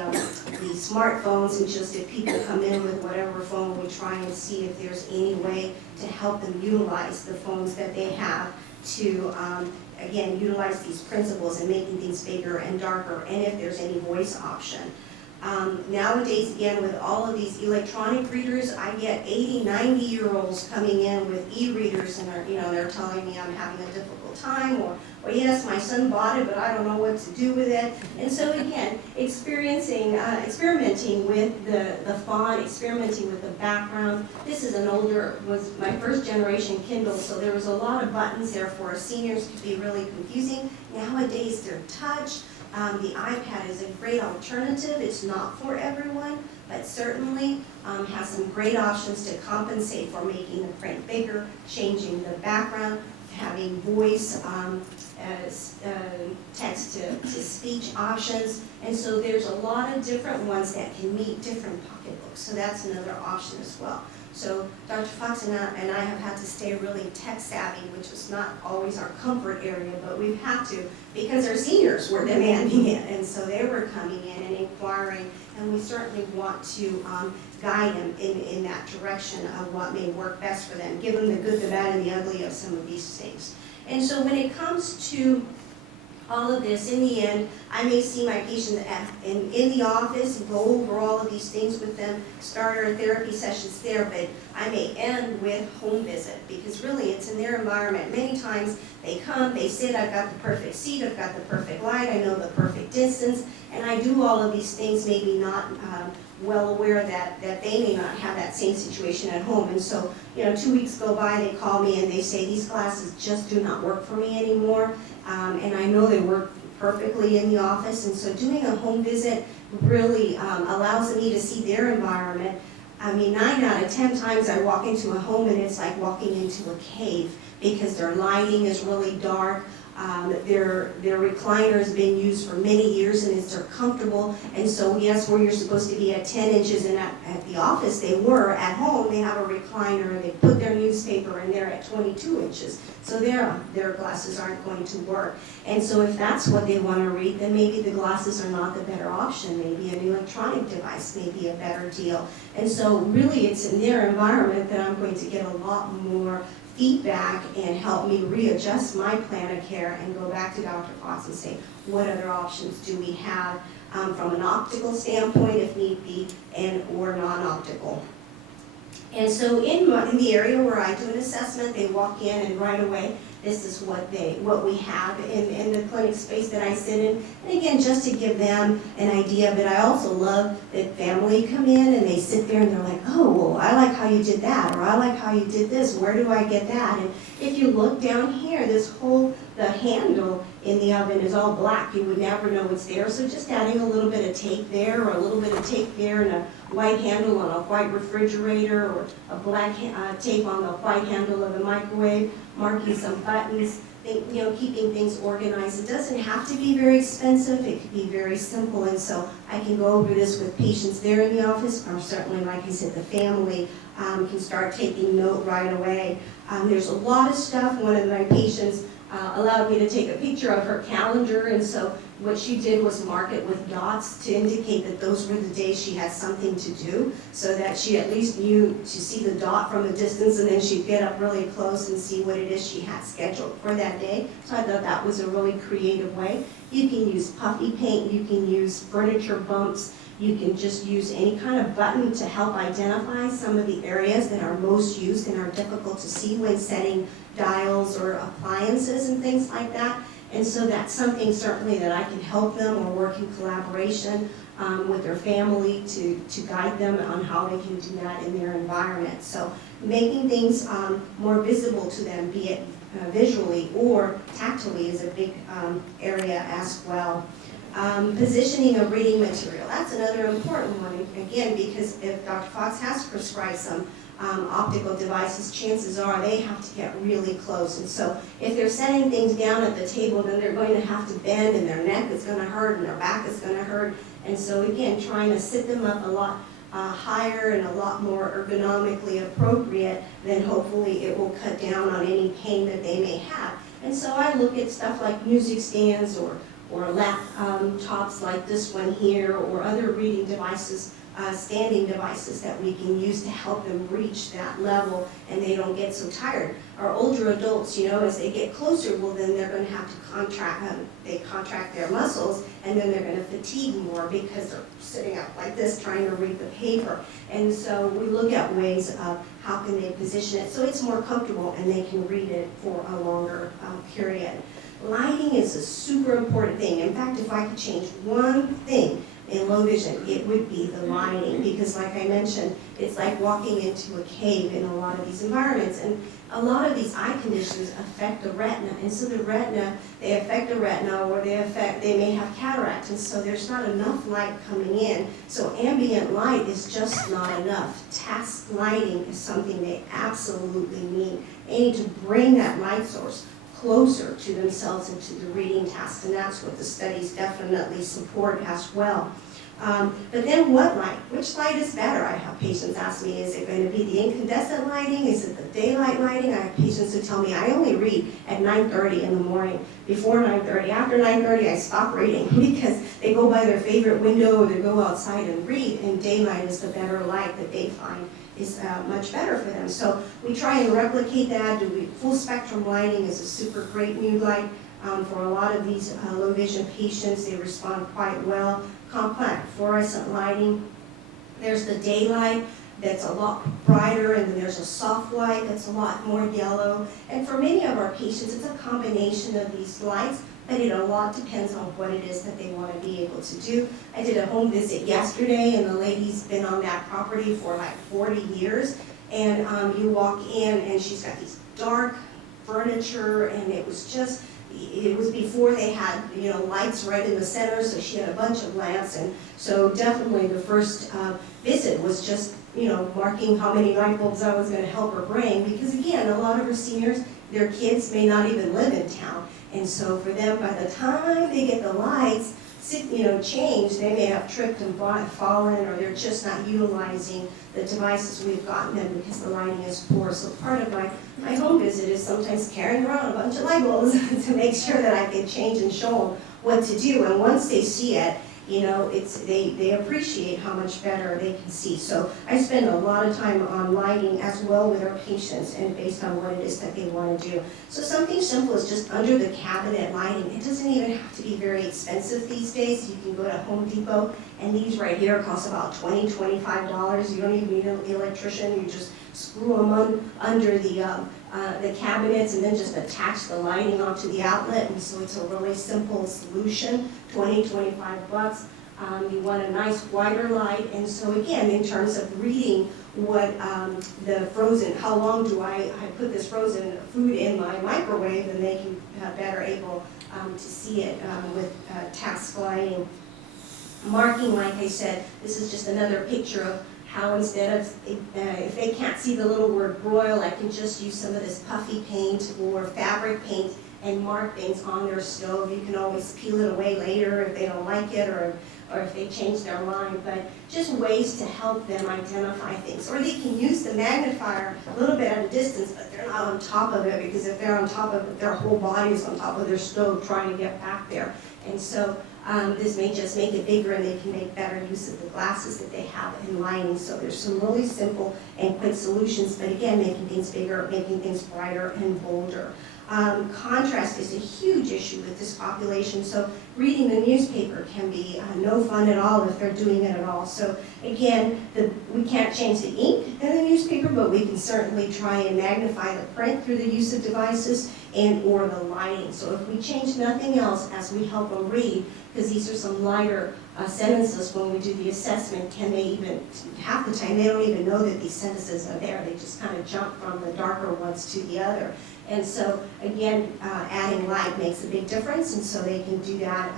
smartphones, and just if people come in with whatever phone, we try and see if there's any way to help them utilize the phones that they have to, again, utilize these principles and making things bigger and darker, and if there's any voice option. Nowadays, again, with all of these electronic readers, I get 80, 90-year-olds coming in with e-readers, and they're telling me I'm having a difficult time, or yes, my son bought it, but I don't know what to do with it. And so again, experimenting with the font, experimenting with the background. This is was my first generation Kindle, so there was a lot of buttons there for our seniors. Could be really confusing. Nowadays, they're touch. The iPad is a great alternative. It's not for everyone, but certainly has some great options to compensate for making the print bigger, changing the background, having voice, text-to-speech options. And so there's a lot of different ones that can meet different pocketbooks. So that's another option as well. So Dr. Fox and I have had to stay really tech savvy, which was not always our comfort area, but we've had to, because our seniors were demanding it. And so they were coming in and inquiring, and we certainly want to guide them in that direction of what may work best for them, give them the good, the bad, and the ugly of some of these things. And so when it comes to all of this, in the end, I may see my patients in the office and go over all of these things with them, start our therapy sessions there, but I may end with home visit, because really it's in their environment. Many times they come, they sit, I've got the perfect seat, I've got the perfect light, I know the perfect distance, and I do all of these things, maybe not well aware that they may not have that same situation at home. And so, 2 weeks go by, they call me and they say, these glasses just do not work for me anymore. And I know they work perfectly in the office. And so doing a home visit really allows me to see their environment. I mean, 9 out of 10 times I walk into a home and it's like walking into a cave, because their lighting is really dark. Their recliner has been used for many years and they're comfortable. And so yes, where you're supposed to be at 10 inches and at the office they were, at home they have a recliner, they put their newspaper in there at 22 inches. So their glasses aren't going to work. And so if that's what they want to read, then maybe the glasses are not the better option. Maybe an electronic device may be a better deal. And so really it's in their environment that I'm going to get a lot more feedback and help me readjust my plan of care and go back to Dr. Fox and say, what other options do we have from an optical standpoint, if need be, or non-optical. And so in the area where I do an assessment, they walk in and right away, this is what we have in the clinic space that I sit in. And again, just to give them an idea, but I also love that family come in and they sit there and they're like, oh, well, I like how you did that, or I like how you did this, where do I get that? And if you look down here, this whole the handle in the oven is all black. You would never know it's there. So just adding a little bit of tape there, or a little bit of tape there, and a white handle on a white refrigerator, or a black tape on the white handle of the microwave, marking some buttons, keeping things organized. It doesn't have to be very expensive. It could be very simple. And so I can go over this with patients there in the office, or certainly, like I said, the family can start taking note right away. There's a lot of stuff. One of my patients allowed me to take a picture of her calendar, and so what she did was mark it with dots to indicate that those were the days she had something to do, so that she at least knew to see the dot from a distance, and then she'd get up really close and see what it is she had scheduled for that day. So I thought that was a really creative way. You can use puffy paint, you can use furniture bumps, you can just use any kind of button to help identify some of the areas that are most used and are difficult to see when setting dials or appliances and things like that. And so that's something certainly that I can help them, or work in collaboration with their family to guide them on how they can do that in their environment. So making things more visible to them, be it visually or tactily, is a big area as well. Positioning of reading material, that's another important one, again, because if Dr. Fox has prescribed some optical devices, chances are they have to get really close. And so if they're setting things down at the table, then they're going to have to bend, and their neck is going to hurt, and their back is going to hurt. And so again, trying to sit them up a lot higher and a lot more ergonomically appropriate, then hopefully it will cut down on any pain that they may have. And so I look at stuff like music stands, or laptops like this one here, or other reading devices, standing devices that we can use to help them reach that level and they don't get so tired. Our older adults, as they get closer, well, then they're going to have to contract their muscles, and then they're going to fatigue more because they're sitting up like this trying to read the paper. And so we look at ways of how can they position it so it's more comfortable and they can read it for a longer period. Lighting is a super important thing. In fact, if I could change one thing in low vision, it would be the lighting, because like I mentioned, it's like walking into a cave in a lot of these environments, and a lot of these eye conditions affect the retina, and so the retina, they affect the retina, or they may have cataract, and so there's not enough light coming in, so ambient light is just not enough. Task lighting is something they absolutely need. They need to bring that light source closer to themselves and to the reading task, and that's what the studies definitely support as well. But then what light? Which light is better? I have patients ask me, is it going to be the incandescent lighting? Is it the daylight lighting? I have patients who tell me, I only read at 9:30 in the morning. Before 9:30, after 9:30, I stop reading because they go by their favorite window or they go outside and read, and daylight is the better light that they find is much better for them. So we try and replicate that. Full spectrum lighting is a super great new light for a lot of these low vision patients. They respond quite well. Compact fluorescent lighting. There's the daylight that's a lot brighter, and then there's a soft light that's a lot more yellow. And for many of our patients, it's a combination of these lights, but it a lot depends on what it is that they want to be able to do. I did a home visit yesterday, and the lady's been on that property for like 40 years. And you walk in, and she's got these dark furniture, and it was before they had, lights right in the center, so she had a bunch of lamps. And so definitely the first visit was just, marking how many light bulbs I was going to help her bring, because again, a lot of her seniors, their kids may not even live in town. And so for them, by the time they get the lights changed, they may have tripped and fallen, or they're just not utilizing the devices we've gotten them because the lighting is poor. So part of my home visit is sometimes carrying around a bunch of light bulbs to make sure that I can change and show them what to do. And once they see it, they appreciate how much better they can see. So I spend a lot of time on lighting as well with our patients, and based on what it is that they want to do. So something simple is just under the cabinet lighting. It doesn't even have to be very expensive these days. You can go to Home Depot, and these right here cost about $20, $25. You don't even need an electrician. You just screw them under the cabinets, and then just attach the lighting onto the outlet. And so it's a really simple solution, 20, 25 bucks. You want a nice wider light. And so again, in terms of reading what how long do I put this frozen food in my microwave, and they can better able to see it with task lighting. Marking, like I said, this is just another picture of how instead of, if they can't see the little word broil, I can just use some of this puffy paint or fabric paint and mark things on their stove. You can always peel it away later if they don't like it or if they change their mind, but just ways to help them identify things. Or they can use the magnifier a little bit at a distance, but they're not on top of it, because if they're on top of it, their whole body is on top of their stove trying to get back there. And so this may just make it bigger, and they can make better use of the glasses that they have in lining. So there's some really simple and quick solutions, but again, making things bigger, making things brighter and bolder. Contrast is a huge issue with this population, so reading the newspaper can be no fun at all if they're doing it at all. So again, we can't change the ink in the newspaper, but we can certainly try and magnify the print through the use of devices and or the lighting. So if we change nothing else as we help them read, because these are some lighter sentences when we do the assessment, can they even, half the time they don't even know that these sentences are there, they just kind of jump from the darker ones to the other. And so, again, adding light makes a big difference, and so they can do that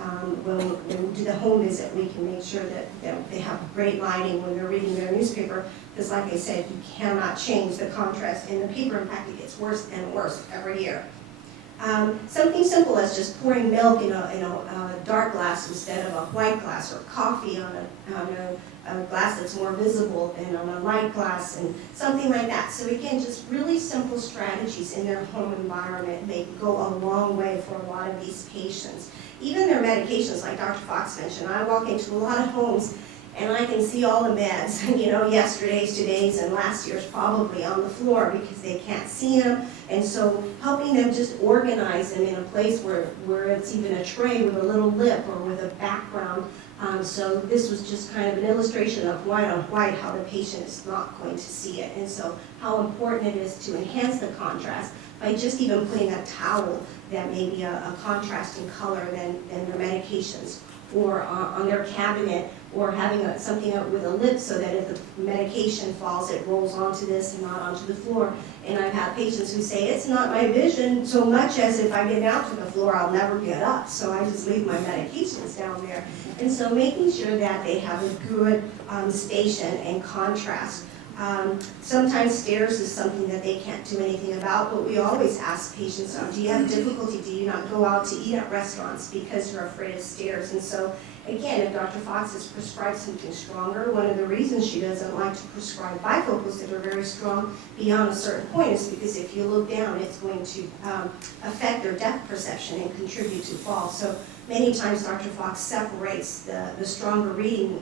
when we do the home visit. We can make sure that they have great lighting when they're reading their newspaper, because like I said, you cannot change the contrast in the paper. In fact, it gets worse and worse every year. Something simple as just pouring milk in a dark glass instead of a white glass, or coffee on a glass that's more visible than on a light glass, and something like that. So again, just really simple strategies in their home environment. They go a long way for a lot of these patients. Even their medications, like Dr. Fox mentioned, I walk into a lot of homes and I can see all the meds, yesterday's, today's, and last year's probably on the floor because they can't see them. And so helping them just organize them in a place where it's even a tray with a little lip or with a background. So this was just kind of an illustration of white on white how the patient is not going to see it. And so how important it is to enhance the contrast by just even putting a towel that may be a contrasting color than their medications, or on their cabinet, or having something with a lip so that if the medication falls, it rolls onto this and not onto the floor. And I've had patients who say, it's not my vision so much as if I get down to the floor, I'll never get up. So I just leave my medications down there. And so making sure that they have a good station and contrast. Sometimes stairs is something that they can't do anything about, but we always ask patients, do you have difficulty? Do you not go out to eat at restaurants because you're afraid of stairs? And so, again, if Dr. Fox has prescribed something stronger, one of the reasons she doesn't like to prescribe bifocals that are very strong beyond a certain point is because if you look down, it's going to affect their depth perception and contribute to fall. So many times Dr. Fox separates the stronger reading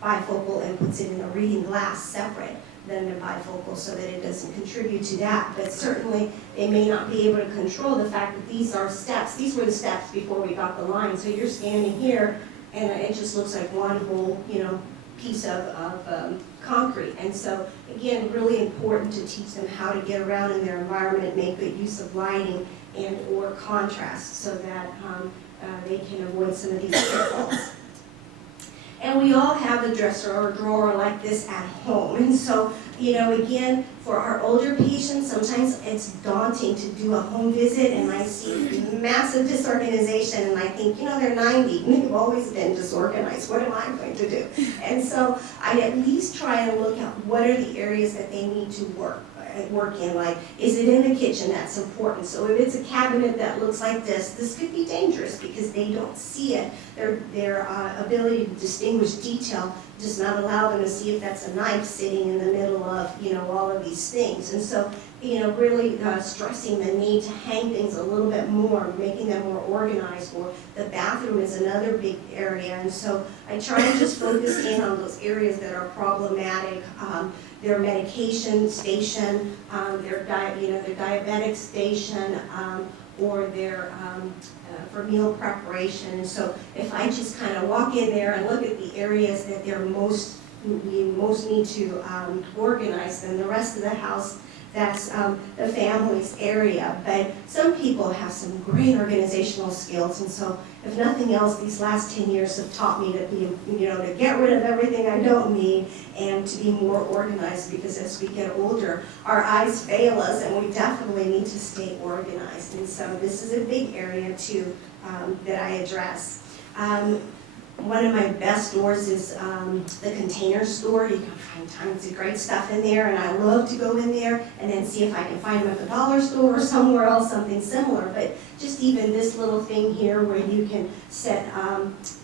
bifocal and puts it in a reading glass separate than the bifocal so that it doesn't contribute to that. But certainly they may not be able to control the fact that these are steps. These were the steps before we got the line. So you're standing here and it just looks like one whole, piece of concrete. And so again, really important to teach them how to get around in their environment, make good use of lighting and or contrast so that they can avoid some of these pitfalls. And we all have a dresser or a drawer like this at home. And so, again, for our older patients, sometimes it's daunting to do a home visit, and I see massive disorganization, and I think, they're 90, and they've always been disorganized. What am I going to do? And so I at least try and look at what are the areas that they need to work in, like, is it in the kitchen? That's important. So if it's a cabinet that looks like this could be dangerous because they don't see it. Their ability to distinguish detail does not allow them to see if that's a knife sitting in the middle of, all of these things. And so, really stressing the need to hang things a little bit more, making them more organized. Or the bathroom is another big area. And so I try and just focus in on those areas that are problematic. Their medication station, their diabetic station, or their for meal preparation. And so if I just kind of walk in there and look at the areas that we most need to organize, then the rest of the house that's the family's area. But some people have some great organizational skills, and so if nothing else, these last 10 years have taught me to be, to get rid of everything I don't need and to be more organized, because as we get older, our eyes fail us and we definitely need to stay organized. And so this is a big area too that I address. One of my best stores is the Container Store. You can find tons of great stuff in there, and I love to go in there and then see if I can find them at the dollar store or somewhere else, something similar. But just even this little thing here where you can set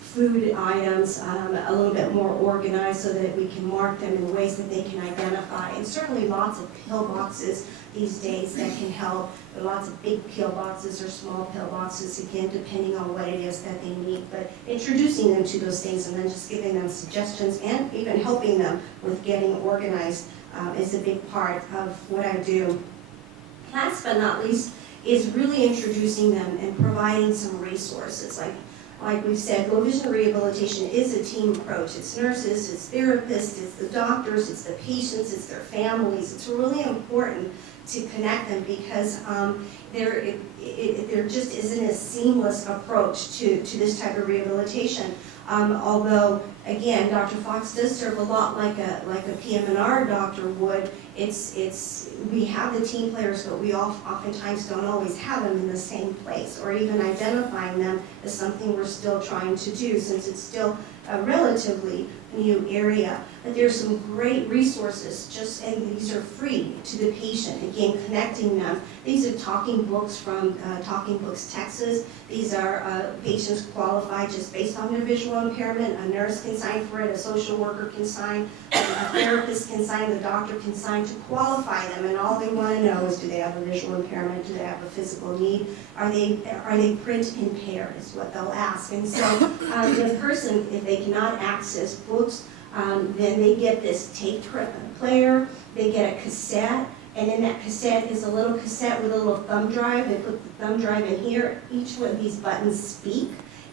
food items a little bit more organized so that we can mark them in ways that they can identify. And certainly lots of pill boxes these days that can help. There are lots of big pill boxes or small pill boxes, again, depending on what it is that they need. But introducing them to those things and then just giving them suggestions and even helping them with getting organized is a big part of what I do. Last but not least is really introducing them and providing some resources. Like we've said, low vision rehabilitation is a team approach. It's nurses, it's therapists, it's the doctors, it's the patients, it's their families. It's really important to connect them because there just isn't a seamless approach to this type of rehabilitation. Although, again, Dr. Fox does serve a lot like a PM&R doctor would. We have the team players, but we oftentimes don't always have them in the same place, or even identifying them as something we're still trying to do, since it's still a relatively new area. But there's some great resources, and these are free to the patient. Again, connecting them. These are talking books from Talking Books, Texas. These are patients qualified just based on their visual impairment. A nurse can sign for it, a social worker can sign, a therapist can sign, the doctor can sign to qualify them. And all they want to know is, do they have a visual impairment? Do they have a physical need? Are they print impaired is what they'll ask. And so the person, if they cannot access books, then they get this tape player, they get a cassette, and in that cassette is a little cassette with a little thumb drive. They put the thumb drive in here. Each one of these buttons speak,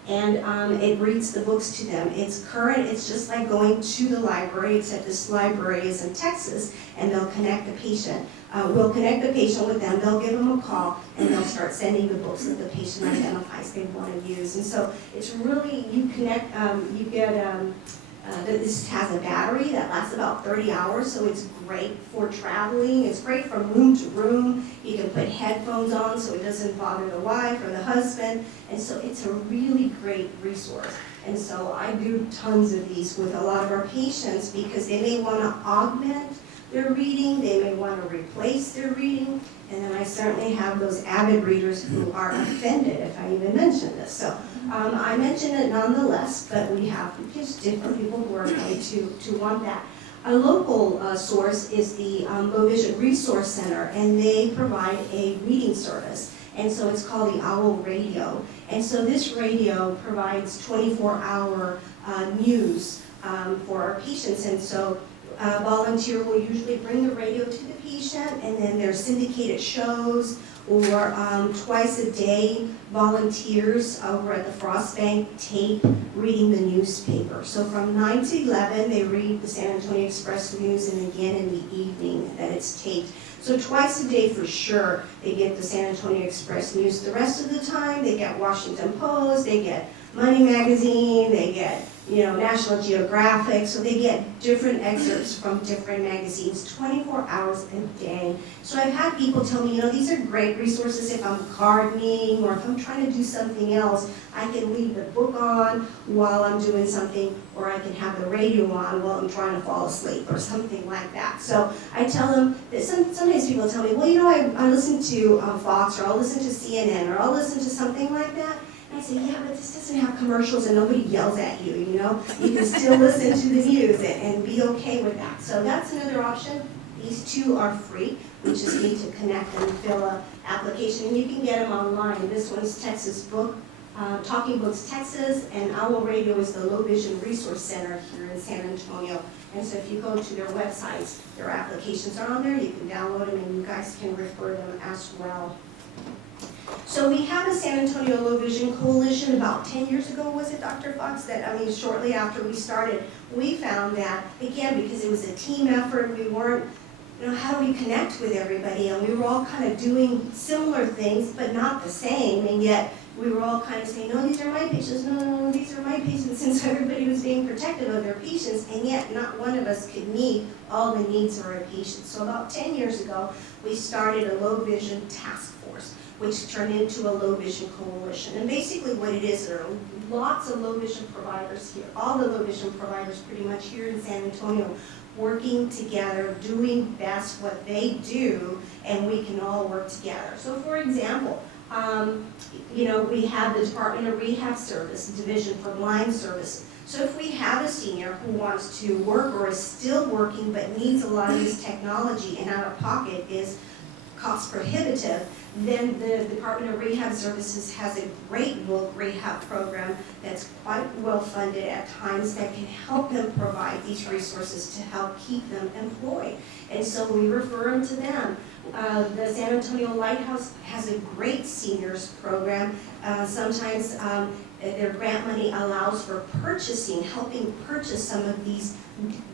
and it reads the books to them. It's current. It's just like going to the library, except this library is in Texas, and they'll connect the patient. We'll connect the patient with them. They'll give them a call, and they'll start sending the books that the patient identifies they want to use. And so it's really, you connect, you get, this has a battery that lasts about 30 hours, so it's great for traveling. It's great from room to room. You can put headphones on so it doesn't bother the wife or the husband. And so it's a really great resource. And so I do tons of these with a lot of our patients because they may want to augment their reading, they may want to replace their reading, and then I certainly have those avid readers who are offended if I even mention this. So I mention it nonetheless, but we have just different people who are going to want that. A local source is the Low Vision Resource Center, and they provide a reading service. And so it's called the Owl Radio. And so this radio provides 24-hour news for our patients. And so a volunteer will usually bring the radio to the patient, and then there's syndicated shows, or twice a day volunteers over at the Frost Bank tape reading the newspaper. So from 9 to 11 they read the San Antonio Express News, and again in the evening that it's taped. So twice a day for sure they get the San Antonio Express News. The rest of the time they get Washington Post, they get Money Magazine, they get National Geographic, so they get different excerpts from different magazines 24 hours a day. So I've had people tell me, these are great resources if I'm gardening or if I'm trying to do something else. I can leave the book on while I'm doing something, or I can have the radio on while I'm trying to fall asleep or something like that. So I tell them that sometimes people tell me, well, I listen to Fox, or I'll listen to CNN, or I'll listen to something like that. I say, yeah, but this doesn't have commercials and nobody yells at you, You can still listen to the news and be okay with that. So that's another option. These two are free. We just need to connect and fill an application, and you can get them online. This one's Texas Book, Talking Books Texas, and Owl Radio is the Low Vision Resource Center here in San Antonio. And so if you go to their websites, their applications are on there. You can download them, and you guys can refer them as well. So we have a San Antonio Low Vision Coalition about 10 years ago, was it, Dr. Fox? Shortly after we started, we found that, again, because it was a team effort, we weren't how do we connect with everybody? And we were all kind of doing similar things, but not the same, and yet we were all kind of saying, no, these are my patients, no, these are my patients, since everybody was being protective of their patients, and yet not one of us could meet all the needs of our patients. So about 10 years ago, we started a low vision task force, which turned into a low vision coalition. And basically what it is, there are lots of low vision providers here, all the low vision providers pretty much here in San Antonio, working together, doing best what they do, and we can all work together. So for example, we have the Department of Rehab Service, Division for Blind Services. So if we have a senior who wants to work or is still working but needs a lot of this technology and out of pocket is cost prohibitive, then the Department of Rehab Services has a great rehab program that's quite well funded at times that can help them provide these resources to help keep them employed. And so we refer them to them. The San Antonio Lighthouse has a great seniors program. Sometimes their grant money allows for purchasing, helping purchase some of these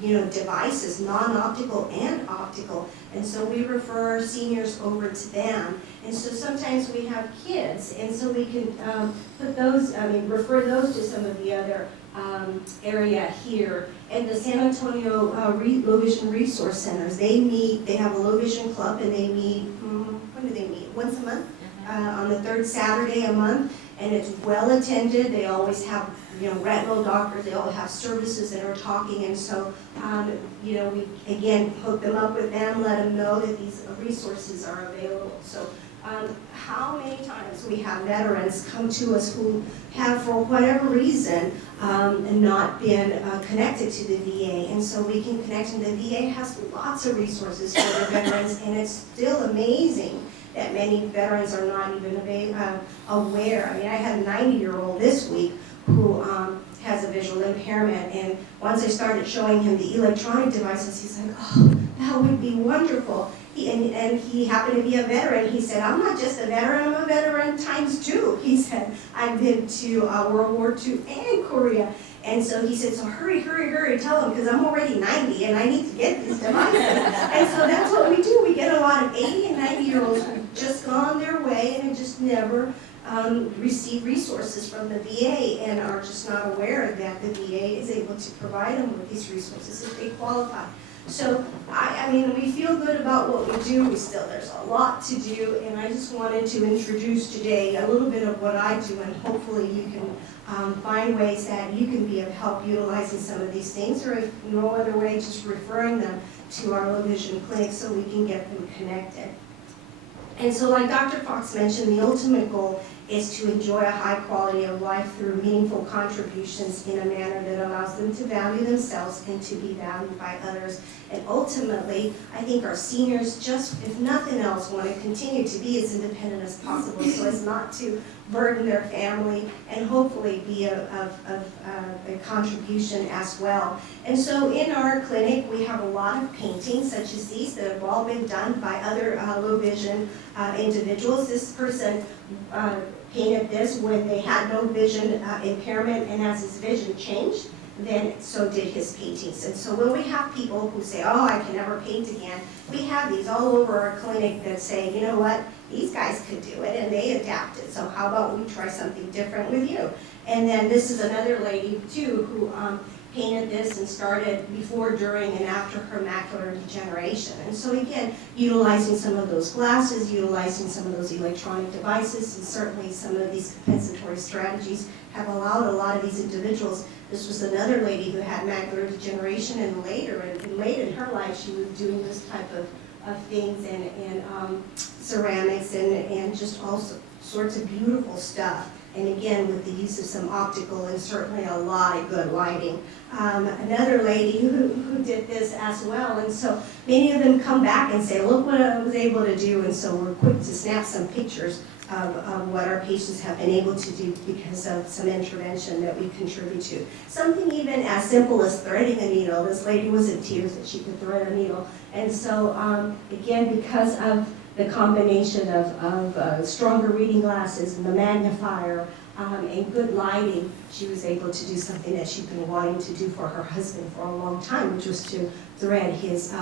devices, non-optical and optical. And so we refer our seniors over to them. And so sometimes we have kids, and so we can refer those to some of the other area here. And the San Antonio Low Vision Resource Centers, they have a low vision club, and they meet, when do they meet? Once a month, on the third Saturday a month, and it's well attended. They always have, retinal doctors, they all have services that are talking, and so, we again hook them up with them, let them know that these resources are available. So, how many times we have veterans come to us who have, for whatever reason, not been connected to the VA, and so we can connect them. The VA has lots of resources for the veterans, and it's still amazing that many veterans are not even aware. I mean, I had a 90-year-old this week who has a visual impairment, and once I started showing him the electronic devices, he's like, oh, that would be wonderful. And he happened to be a veteran. He said, I'm not just a veteran, I'm a veteran times 2. He said, I've been to World War II and Korea. And so he said, so hurry, tell him, because I'm already 90 and I need to get these devices. And so that's what we do. We get a lot of 80 and 90-year-olds who've just gone their way and just never receive resources from the VA and are just not aware that the VA is able to provide them with these resources if they qualify. So, we feel good about what we do. There's a lot to do, and I just wanted to introduce today a little bit of what I do, and hopefully you can find ways that you can be of help utilizing some of these things, or if no other way, just referring them to our low vision clinic so we can get them connected. And so like Dr. Fox mentioned, the ultimate goal is to enjoy a high quality of life through meaningful contributions in a manner that allows them to value themselves and to be valued by others. And ultimately, I think our seniors just, if nothing else, want to continue to be as independent as possible so as not to burden their family and hopefully be a contribution as well. And so in our clinic, we have a lot of paintings such as these that have all been done by other low vision individuals. This person painted this when they had no vision impairment, and as his vision changed, then so did his paintings. And so when we have people who say, oh, I can never paint again, we have these all over our clinic that say, you know what, these guys could do it, and they adapted, so how about we try something different with you? And then this is another lady, too, who painted this and started before, during, and after her macular degeneration. And so again, utilizing some of those glasses, utilizing some of those electronic devices, and certainly some of these compensatory strategies have allowed a lot of these individuals. This was another lady who had macular degeneration, and later, and late in her life, she was doing this type of things, and ceramics, and just all sorts of beautiful stuff. And again, with the use of some optical and certainly a lot of good lighting. Another lady who did this as well, and so many of them come back and say, look what I was able to do, and so we're quick to snap some pictures of what our patients have been able to do because of some intervention that we contribute to. Something even as simple as threading a needle. This lady was in tears that she could thread a needle. And so again, because of the combination of stronger reading glasses and the magnifier and good lighting, she was able to do something that she'd been wanting to do for her husband for a long time, which was to thread his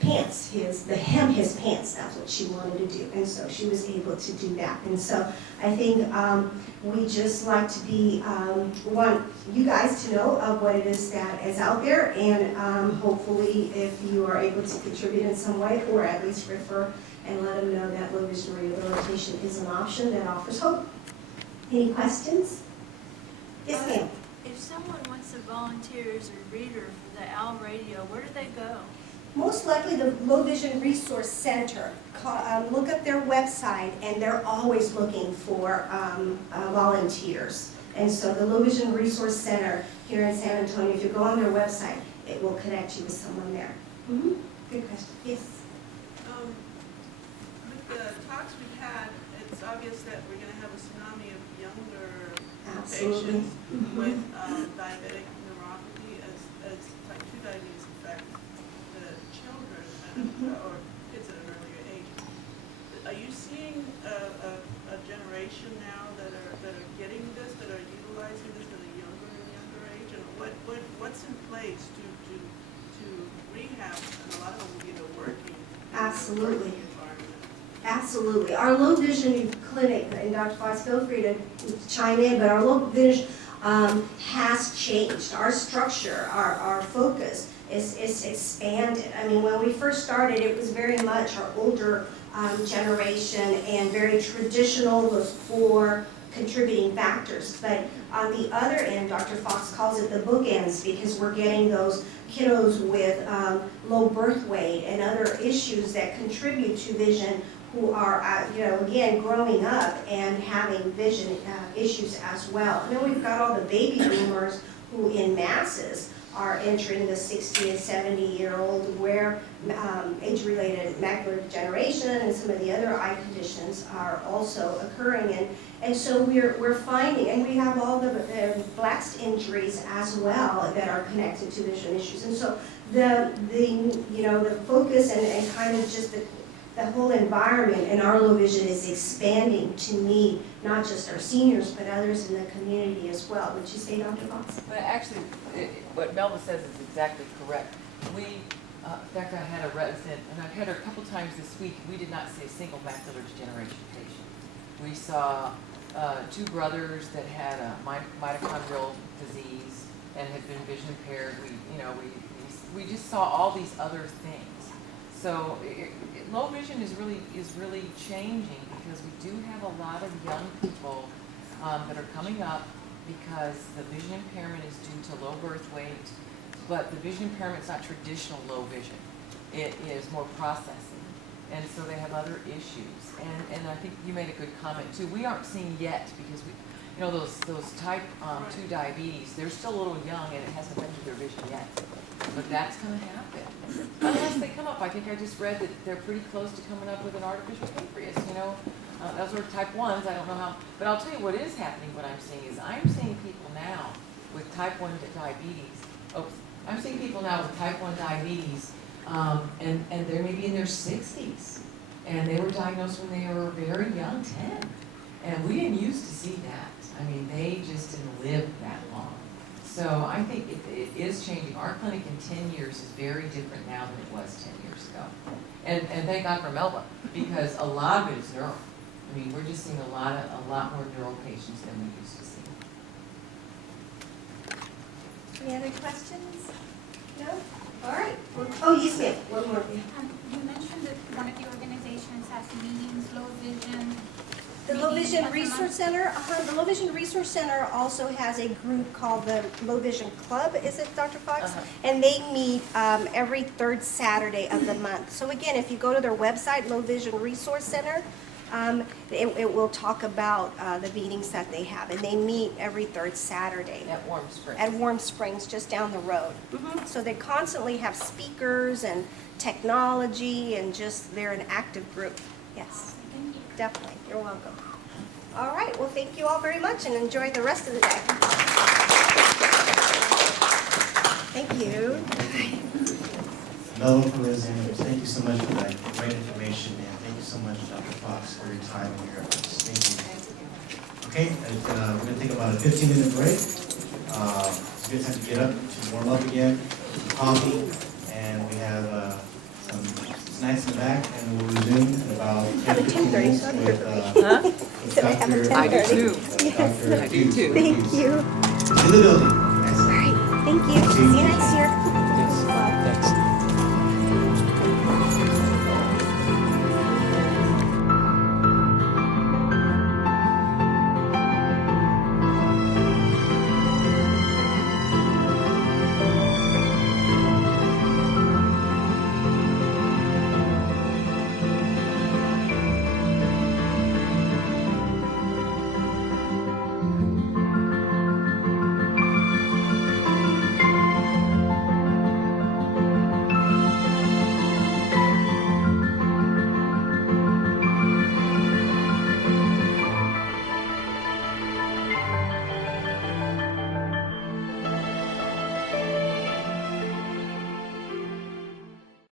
pants, hem his pants, that's what she wanted to do. And so she was able to do that. And so I think we just like to want you guys to know of what it is that is out there, and hopefully if you are able to contribute in some way, or at least refer and let them know that low vision rehabilitation is an option that offers hope. Any questions? Yes, ma'am. If someone wants to volunteer as a reader for the OWL radio, where do they go? Most likely the Low Vision Resource Center. Look up their website, and they're always looking for volunteers. And so the Low Vision Resource Center here in San Antonio, if you go on their website, it will connect you with someone there. Good question. Yes? With the talks we've had, it's obvious that we're going to have a tsunami of younger Absolutely. patients with diabetic neuropathy as type 2 diabetes affects the children or kids at an earlier age. Are you seeing a generation now that are getting this, that are utilizing this at a younger and younger age? And what's in place to rehab? And a lot of them will be the working. Absolutely. Environment. Absolutely. Our low vision clinic, and Dr. Fox, feel free to chime in, but our low vision has changed. Our structure, our focus is expanded. I mean, when we first started, it was very much our older generation and very traditional, those 4 contributing factors. But on the other end, Dr. Fox calls it the bookends, because we're getting those kiddos with low birth weight and other issues that contribute to vision, who are, again, growing up and having vision issues as well. And then we've got all the baby boomers who in masses are entering the 60 and 70-year-old, where age-related macular degeneration and some of the other eye conditions are also occurring. And so we're finding, and we have all the blast injuries as well that are connected to vision issues. And so the focus and kind of just the whole environment in our low vision is expanding to meet not just our seniors, but others in the community as well. Would you say, Dr. Fox? But actually, what Melva says is exactly correct. In fact, I had a resident, and I've had her a couple times this week, we did not see a single macular degeneration patient. We saw 2 brothers that had a mitochondrial disease and had been vision impaired. We just saw all these other things. So low vision is really changing, because we do have a lot of young people that are coming up because the vision impairment is due to low birth weight, but the vision impairment is not traditional low vision. It is more processing, and so they have other issues. And I think you made a good comment too. We aren't seeing yet, because those type 2 diabetes, they're still a little young and it hasn't affected their vision yet. But that's going to happen unless they come up. I think I just read that they're pretty close to coming up with an artificial pancreas. Those are type 1s. I don't know how, but I'll tell you what is happening. What I'm seeing is I'm seeing people now with type 1 diabetes. I'm seeing people now with type 1 diabetes, and they're maybe in their 60s, and they were diagnosed when they were very young, 10, and we didn't used to see that. I mean, they just didn't live that long. So I think it is changing. Our clinic in 10 years is very different now than it was 10 years ago. And thank God for Melva, because a lot of it is neuro. I mean, we're just seeing a lot more neuro patients than we used to see. Any other questions? No? All right. Oh, yes, ma'am. One more. You mentioned that one of the organizations has meetings, low vision. The Low Vision Resource Center, the Low Vision Resource Center also has a group called the Low Vision Club, is it, Dr. Fox? And they meet every 3rd Saturday of the month. So again, if you go to their website, Low Vision Resource Center, it will talk about the meetings that they have. And they meet every 3rd Saturday. At Warm Springs. At Warm Springs, just down the road. So they constantly have speakers and technology, and just they're an active group. Yes. Thank you. Definitely. You're welcome. All right. Well, thank you all very much, and enjoy the rest of the day. Thank you. Melva, Perez-Andrews, thank you so much for that great information, and thank you so much, Dr. Fox, for your time and your efforts. Thank you. Okay, we're going to take about a 15-minute break. It's a good time to get up, to warm up again, some coffee, and we have snacks in the back, and we'll resume in about Have a 10, 15 minutes 10:30, with So I have a Dr. 10:30. I do too. Dr. I do too. Thank you. In the building. All Excellent. right, thank you. See you next year.